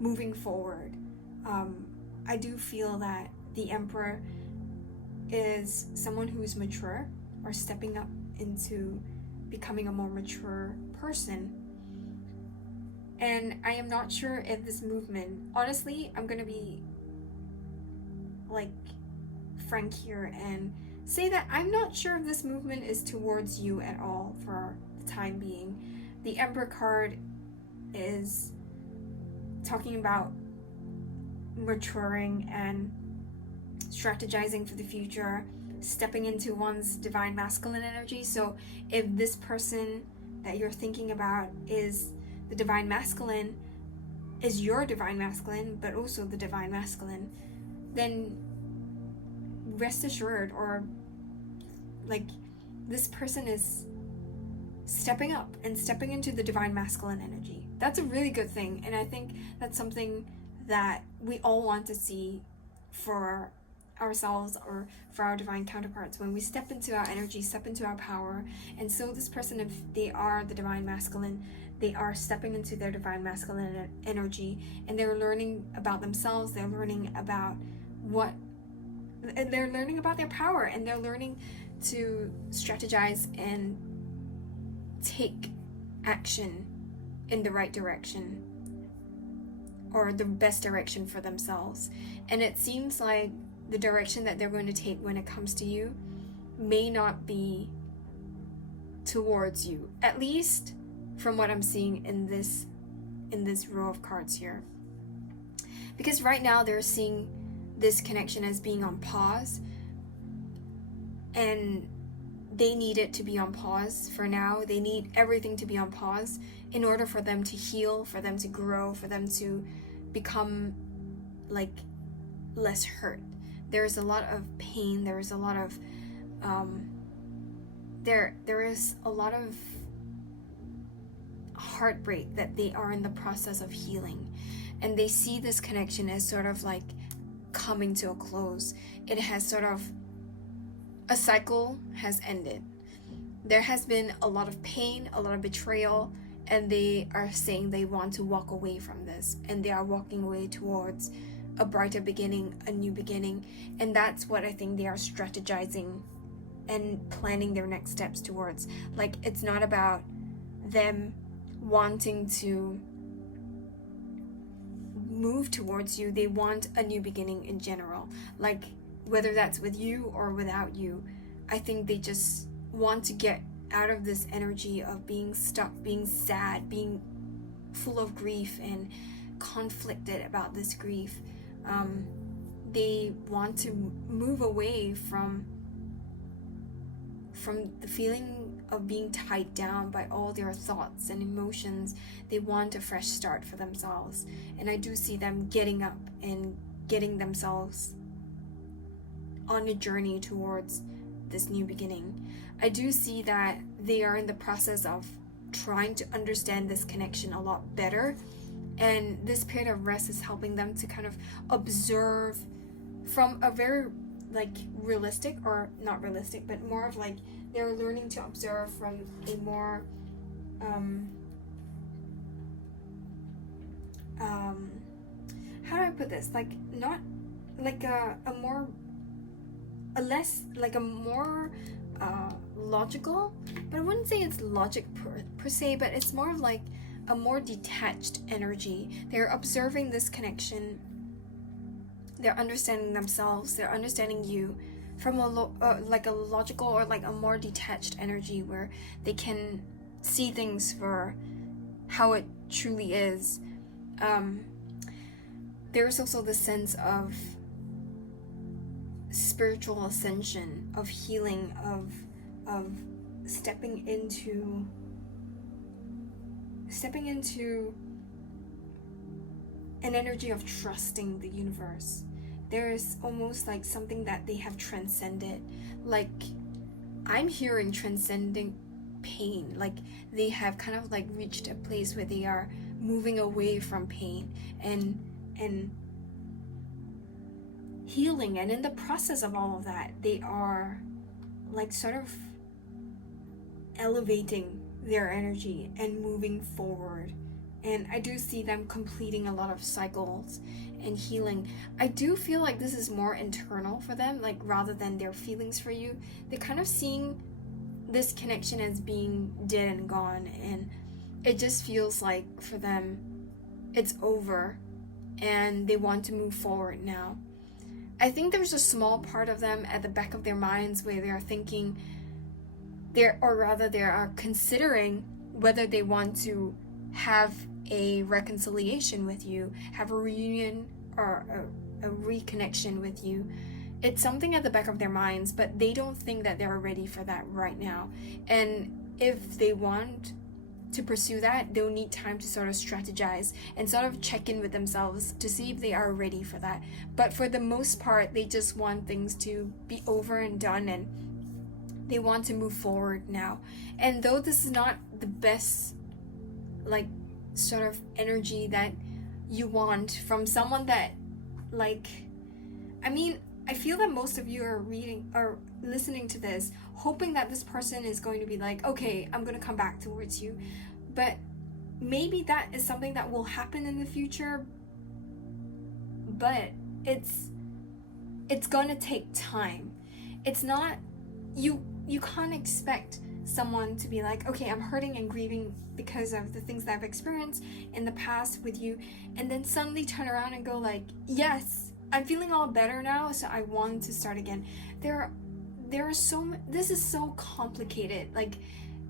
moving forward. I do feel that the Emperor is someone who is mature, or stepping up into becoming a more mature person. And I am not sure if this movement, honestly, I'm gonna be like frank here and say that I'm not sure if this movement is towards you at all for the time being. The Emperor card is talking about maturing and strategizing for the future, stepping into one's divine masculine energy. So if this person that you're thinking about is the divine masculine, is your divine masculine, but also the divine masculine, then rest assured, or like, this person is stepping up and stepping into the divine masculine energy. That's a really good thing, and I think that's something that we all want to see for ourselves or for our divine counterparts, when we step into our energy, step into our power. And so this person, if they are the divine masculine, they are stepping into their divine masculine energy, and they're learning about themselves, they're learning about they're learning about their power, and they're learning to strategize and take action in the right direction, or the best direction for themselves. And it seems like the direction that they're going to take when it comes to you may not be towards you, at least from what I'm seeing in this row of cards here. Because right now they're seeing this connection as being on pause, and they need it to be on pause for now. They need everything to be on pause in order for them to heal, for them to grow, for them to become like less hurt. There's a lot of pain, there is a lot of there is a lot of heartbreak that they are in the process of healing, and they see this connection as sort of like coming to a close. It has sort of, a cycle has ended. There has been a lot of pain, a lot of betrayal, and they are saying they want to walk away from this, and they are walking away towards a brighter beginning, a new beginning. And that's what I think they are strategizing and planning their next steps towards. Like, it's not about them wanting to move towards you, they want a new beginning in general. Like, whether that's with you or without you, I think they just want to get out of this energy of being stuck, being sad, being full of grief and conflicted about this grief. They want to move away from the feeling of being tied down by all their thoughts and emotions. They want a fresh start for themselves, and I do see them getting up and getting themselves on a journey towards this new beginning. I do see that they are in the process of trying to understand this connection a lot better, and this period of rest is helping them to kind of observe from a very like realistic, or not realistic, but more of like, they're learning to observe from a more how do I put this, like, not like a less like a more logical, but I wouldn't say it's logic per se, but it's more of like a more detached energy. They're observing this connection, they're understanding themselves, they're understanding you from like a logical, or like a more detached energy, where they can see things for how it truly is. There's also the sense of spiritual ascension, of healing, of stepping into an energy of trusting the universe. There's almost like something that they have transcended. Like, I'm hearing transcending pain. Like, they have kind of like reached a place where they are moving away from pain and healing, and in the process of all of that, they are like sort of elevating their energy and moving forward. And I do see them completing a lot of cycles and healing. I do feel like this is more internal for them, like, rather than their feelings for you. They're kind of seeing this connection as being dead and gone, and it just feels like for them it's over and they want to move forward now. I think there's a small part of them at the back of their minds where they're thinking, they are considering whether they want to have a reconciliation with you, have a reunion or a reconnection with you. It's something at the back of their minds, but they don't think that they're ready for that right now. And if they want to pursue that, they'll need time to sort of strategize and sort of check in with themselves to see if they are ready for that. But for the most part, they just want things to be over and done, and they want to move forward now. And though this is not the best like sort of energy that you want from someone that I feel that most of you are reading or listening to this hoping that this person is going to be like, okay, I'm going to come back towards you. But maybe that is something that will happen in the future, but it's going to take time. It's not, you can't expect someone to be like, okay, I'm hurting and grieving because of the things that I've experienced in the past with you, and then suddenly turn around and go like, yes, I'm feeling all better now, so I want to start again. This is so complicated. Like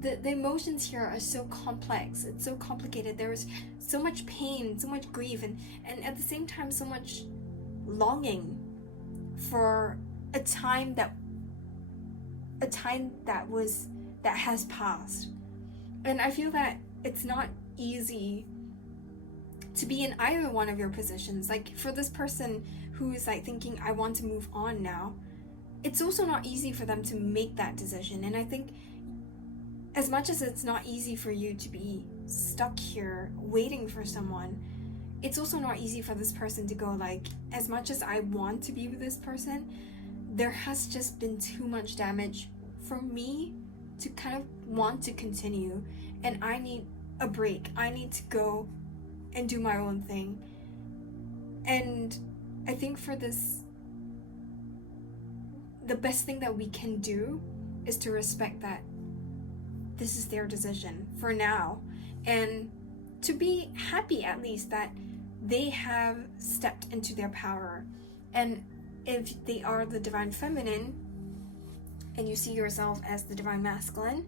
the emotions here are so complex. It's so complicated. There is so much pain, so much grief, and at the same time so much longing for a time that has passed. And I feel that it's not easy to be in either one of your positions. Like for this person who is like thinking, I want to move on now, it's also not easy for them to make that decision. And I think as much as it's not easy for you to be stuck here waiting for someone, it's also not easy for this person to go like, as much as I want to be with this person, there has just been too much damage for me to kind of want to continue, and I need a break. I need to go and do my own thing. And I think for this, the best thing that we can do is to respect that this is their decision for now, and to be happy at least that they have stepped into their power. And if they are the divine feminine and you see yourself as the divine masculine,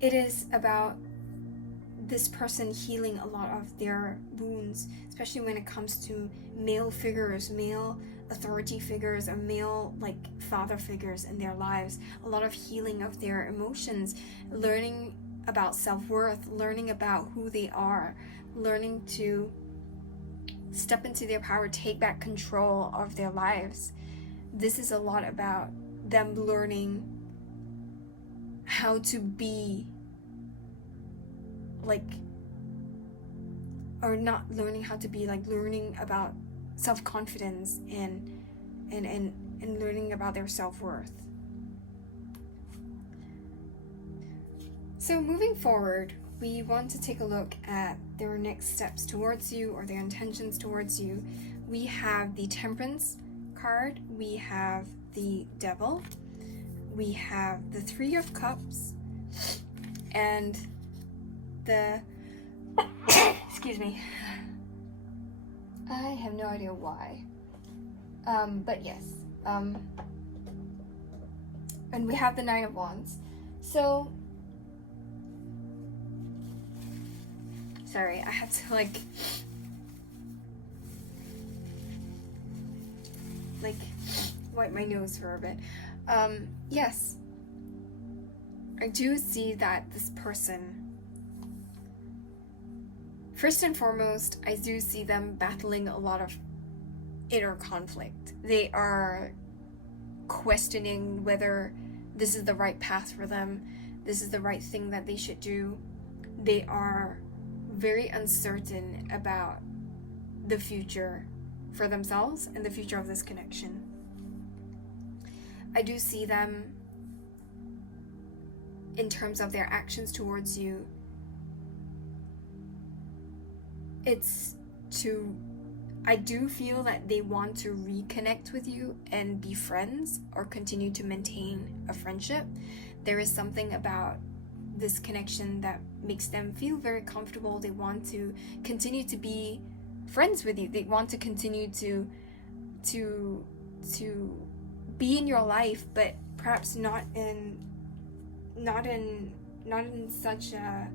it is about this person healing a lot of their wounds, especially when it comes to male figures, male authority figures, or male like father figures in their lives. A lot of healing of their emotions, learning about self-worth, learning about who they are, learning to step into their power, take back control of their lives. This is a lot about them learning how to be like, or not learning how to be like, learning about self-confidence and learning about their self-worth. So moving forward, we want to take a look at their next steps towards you, or their intentions towards you. We have the Temperance card, we have the Devil, we have the Three of Cups, and the excuse me, I have no idea why, but yes, and we have the Nine of Wands. So sorry, I had to like wipe my nose for a bit. Yes, I do see that this person, first and foremost, I do see them battling a lot of inner conflict. They are questioning whether this is the right path for them, this is the right thing that they should do. They are very uncertain about the future for themselves and the future of this connection. I do see them, in terms of their actions towards you, I do feel that they want to reconnect with you and be friends, or continue to maintain a friendship. There is something about this connection that makes them feel very comfortable. They want to continue to be friends with you. They want to continue to be in your life, but perhaps not in such a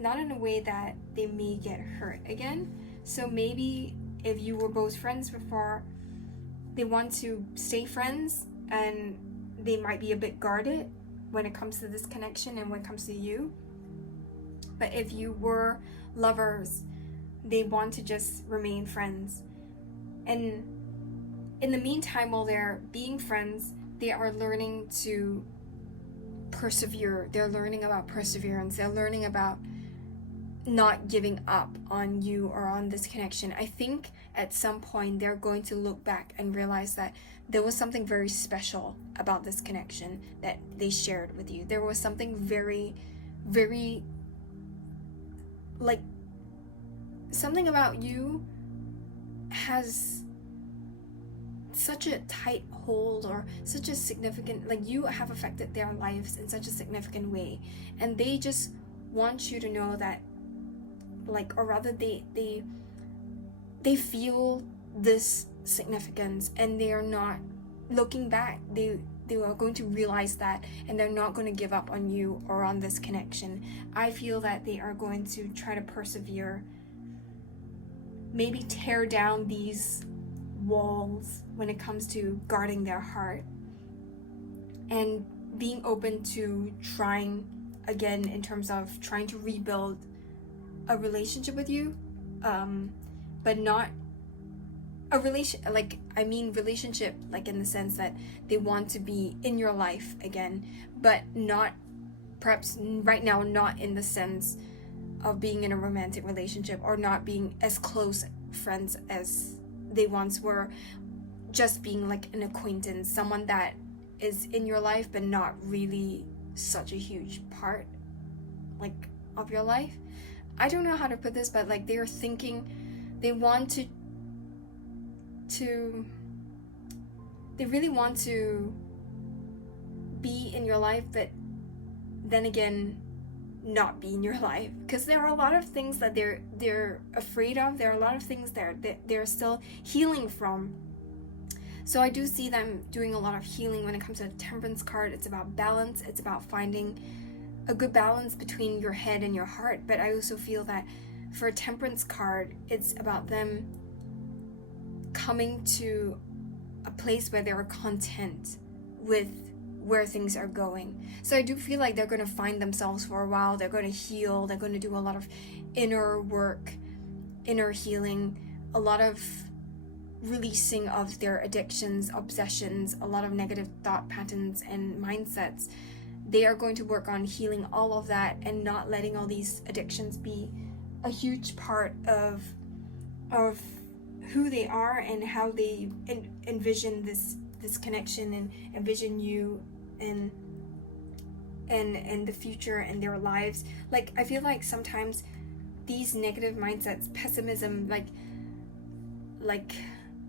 not in a way that they may get hurt again. So maybe if you were both friends before, they want to stay friends, and they might be a bit guarded when it comes to this connection and when it comes to you. But if you were lovers, they want to just remain friends. And in the meantime, while they're being friends, they are learning to persevere. They're learning about perseverance. They're learning about not giving up on you or on this connection. I think at some point they're going to look back and realize that there was something very special about this connection that they shared with you. There was something very, very, like, something about you has such a tight hold, or such a significant, like, you have affected their lives in such a significant way, and they just want you to know that, like, or rather they feel this significance, and they are not looking back. They are going to realize that, and they're not going to give up on you or on this connection. I feel that they are going to try to persevere, maybe tear down these walls when it comes to guarding their heart, and being open to trying again in terms of trying to rebuild a relationship with you, but not a relationship like in the sense that they want to be in your life again, but not, perhaps right now, not in the sense of being in a romantic relationship, or not being as close friends as they once were, just being like an acquaintance, someone that is in your life but not really such a huge part, like, of your life. I don't know how to put this, but like, they're thinking they want to they really want to be in your life, but then again not be in your life, because there are a lot of things that they're afraid of. There are a lot of things they're still healing from. So I do see them doing a lot of healing when it comes to the Temperance card. It's about balance. It's about finding a good balance between your head and your heart. But I also feel that for a Temperance card, it's about them coming to a place where they're content with where things are going. So I do feel like they're going to find themselves for a while. They're going to heal. They're going to do a lot of inner work, inner healing, a lot of releasing of their addictions, obsessions, a lot of negative thought patterns and mindsets. They are going to work on healing all of that and not letting all these addictions be a huge part of who they are and how they envision this connection and envision you and the future and their lives. Like, I feel like sometimes these negative mindsets, pessimism, like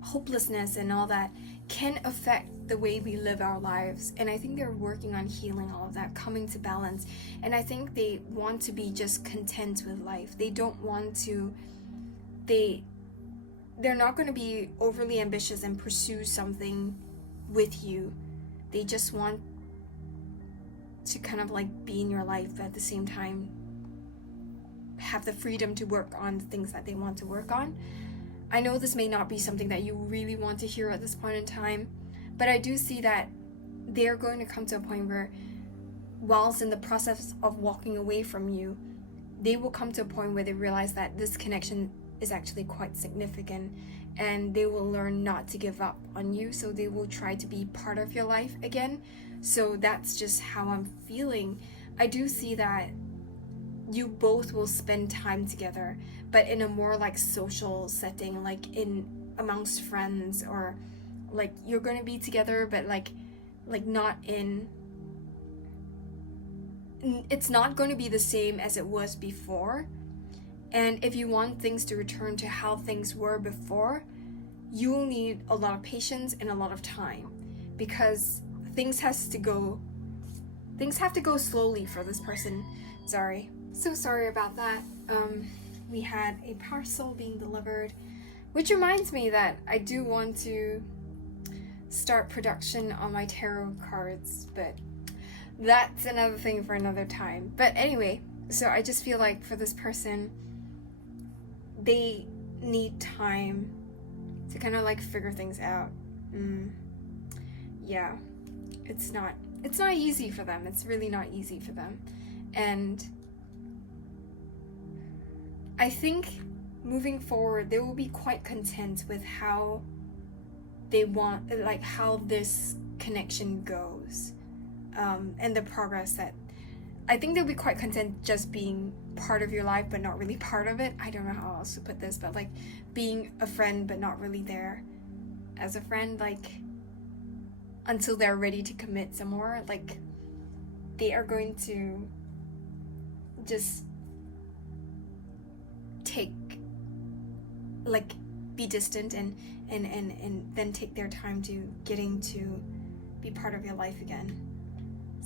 hopelessness and all that, can affect the way we live our lives. And I think they're working on healing all of that, coming to balance. And I think they want to be just content with life. They don't want to, they're not going to be overly ambitious and pursue something with you. They just want to kind of like be in your life, but at the same time have the freedom to work on the things that they want to work on. I know this may not be something that you really want to hear at this point in time, but I do see that they're going to come to a point where, whilst in the process of walking away from you, they will come to a point where they realize that this connection is actually quite significant, and they will learn not to give up on you. So they will try to be part of your life again. So that's just how I'm feeling. I do see that you both will spend time together, but in a more like social setting, like in amongst friends, or like you're going to be together, but like not in, it's not going to be the same as it was before. And if you want things to return to how things were before, you will need a lot of patience and a lot of time, because things have to go slowly for this person. Sorry. So sorry about that. We had a parcel being delivered, which reminds me that I do want to start production on my tarot cards, but that's another thing for another time. But anyway, so I just feel like for this person, they need time to kind of like figure things out. Yeah, it's not easy for them. It's really not easy for them. And I think moving forward, they will be quite content with how they want, like how this connection goes, and the progress that I think they'll be quite content just being part of your life but not really part of it. I don't know how else to put this, but like being a friend but not really there as a friend, like until they're ready to commit some more. Like they are going to just be distant and then take their time to getting to be part of your life again.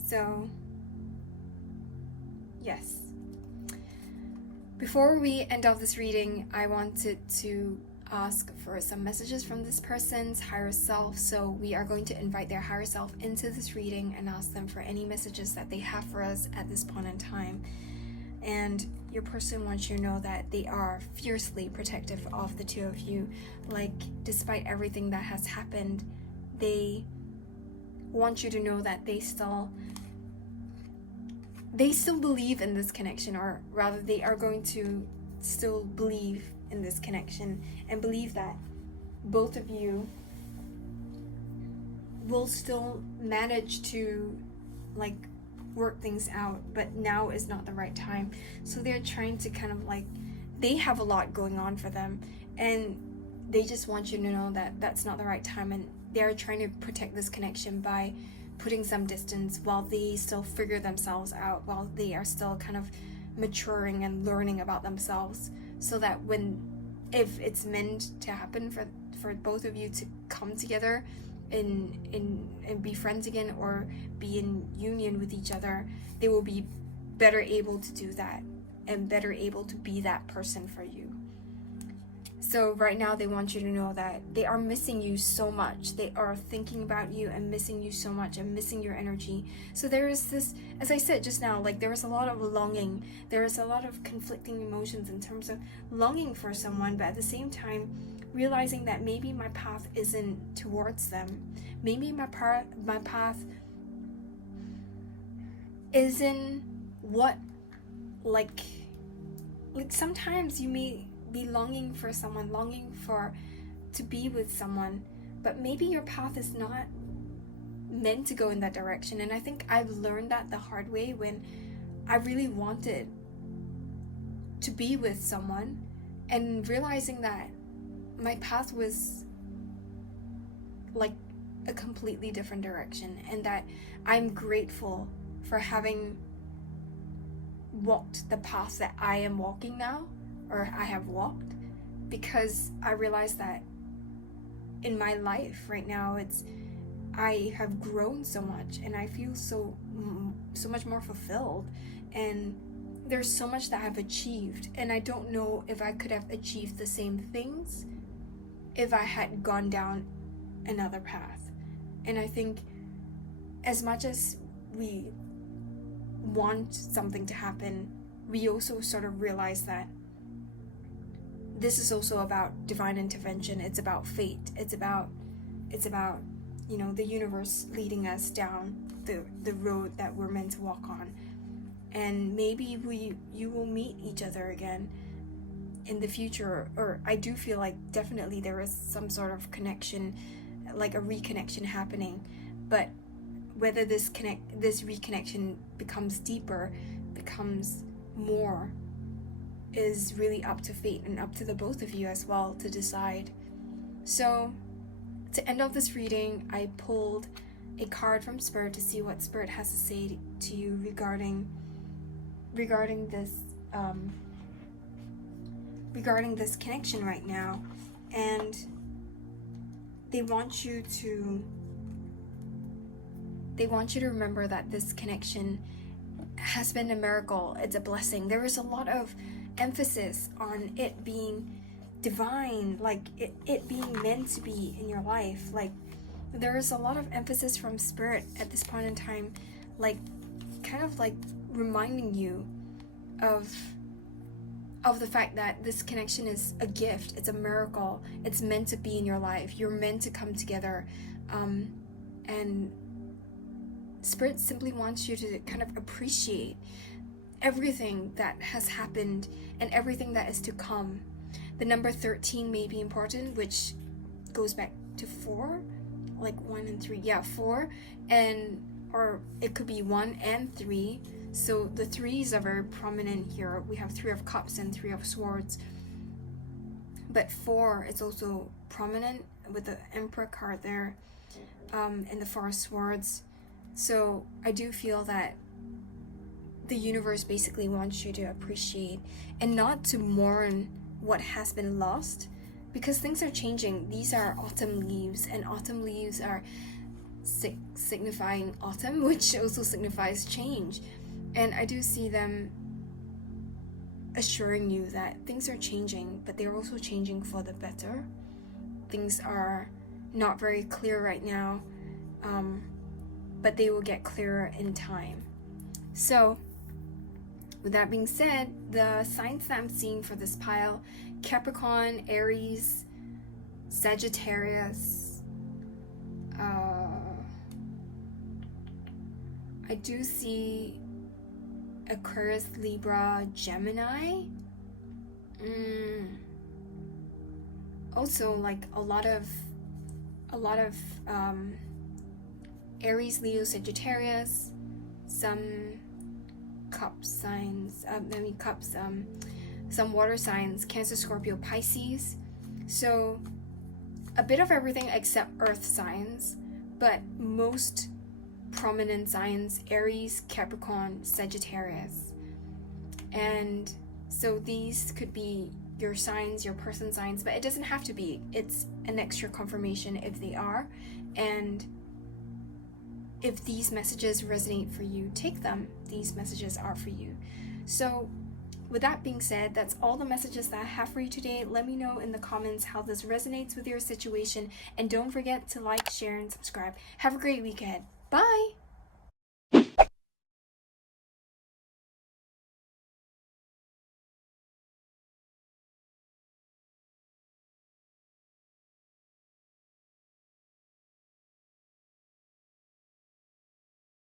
So yes. Before we end off this reading, I wanted to ask for some messages from this person's higher self. So we are going to invite their higher self into this reading and ask them for any messages that they have for us at this point in time. And your person wants you to know that they are fiercely protective of the two of you. Like, despite everything that has happened, they want you to know that they still believe in this connection, or rather they are going to still believe in this connection and believe that both of you will still manage to like work things out, but now is not the right time. So they're trying to kind of like, they have a lot going on for them and they just want you to know that that's not the right time, and they're trying to protect this connection by putting some distance while they still figure themselves out, while they are still kind of maturing and learning about themselves, so that if it's meant to happen for both of you to come together and be friends again or be in union with each other, they will be better able to do that and better able to be that person for you. So right now they want you to know that they are missing you so much. They are thinking about you and missing you so much and missing your energy. So there is this, as I said just now, like there is a lot of longing. There is a lot of conflicting emotions in terms of longing for someone, but at the same time realizing that maybe my path isn't towards them. Maybe my path isn't what, like sometimes you may be longing for someone, longing to be with someone, but maybe your path is not meant to go in that direction. And I think I've learned that the hard way when I really wanted to be with someone and realizing that my path was like a completely different direction, and that I'm grateful for having walked the path that I am walking now, or I have walked, because I realized that in my life right now I have grown so much and I feel so much more fulfilled, and there's so much that I've achieved, and I don't know if I could have achieved the same things if I had gone down another path. And I think as much as we want something to happen, we also sort of realize that this is also about divine intervention. It's about fate. It's about the universe leading us down the road that we're meant to walk on. And maybe you will meet each other again in the future, or I do feel like definitely there is some sort of connection, like a reconnection happening. But whether this reconnection becomes deeper, becomes more, is really up to fate and up to the both of you as well to decide. So to end off this reading, I pulled a card from Spirit to see what Spirit has to say to you regarding this connection right now. And they want you to They want you to remember that this connection has been a miracle. It's a blessing. There is a lot of emphasis on it being divine, like it being meant to be in your life. Like there is a lot of emphasis from spirit at this point in time, like kind of like reminding you of the fact that this connection is a gift. It's a miracle. It's meant to be in your life. You're meant to come together, and spirit simply wants you to kind of appreciate everything that has happened and everything that is to come. The number 13 may be important, which goes back to 4, like 1 and 3. Yeah, 4, or it could be 1 and 3. So the 3s are very prominent here. We have 3 of Cups and 3 of Swords. But 4 is also prominent with the Emperor card there, and the 4 of Swords. So I do feel that the universe basically wants you to appreciate and not to mourn what has been lost, because things are changing. These are autumn leaves, and autumn leaves are signifying autumn, which also signifies change. And I do see them assuring you that things are changing, but they're also changing for the better. Things are not very clear right now, but they will get clearer in time. So, with that being said, the signs that I'm seeing for this pile: Capricorn, Aries, Sagittarius. I do see Aquarius, Libra, Gemini. Also, like a lot of Aries, Leo, Sagittarius, some cup signs, some water signs, Cancer, Scorpio, Pisces. So a bit of everything except earth signs, but most prominent signs: Aries, Capricorn, Sagittarius. And so these could be your signs, your person signs, but it doesn't have to be. It's an extra confirmation if they are. And if these messages resonate for you, take them. These messages are for you. So with that being said, that's all the messages that I have for you today. Let me know in the comments how this resonates with your situation, and don't forget to like, share, and subscribe. Have a great weekend. Bye!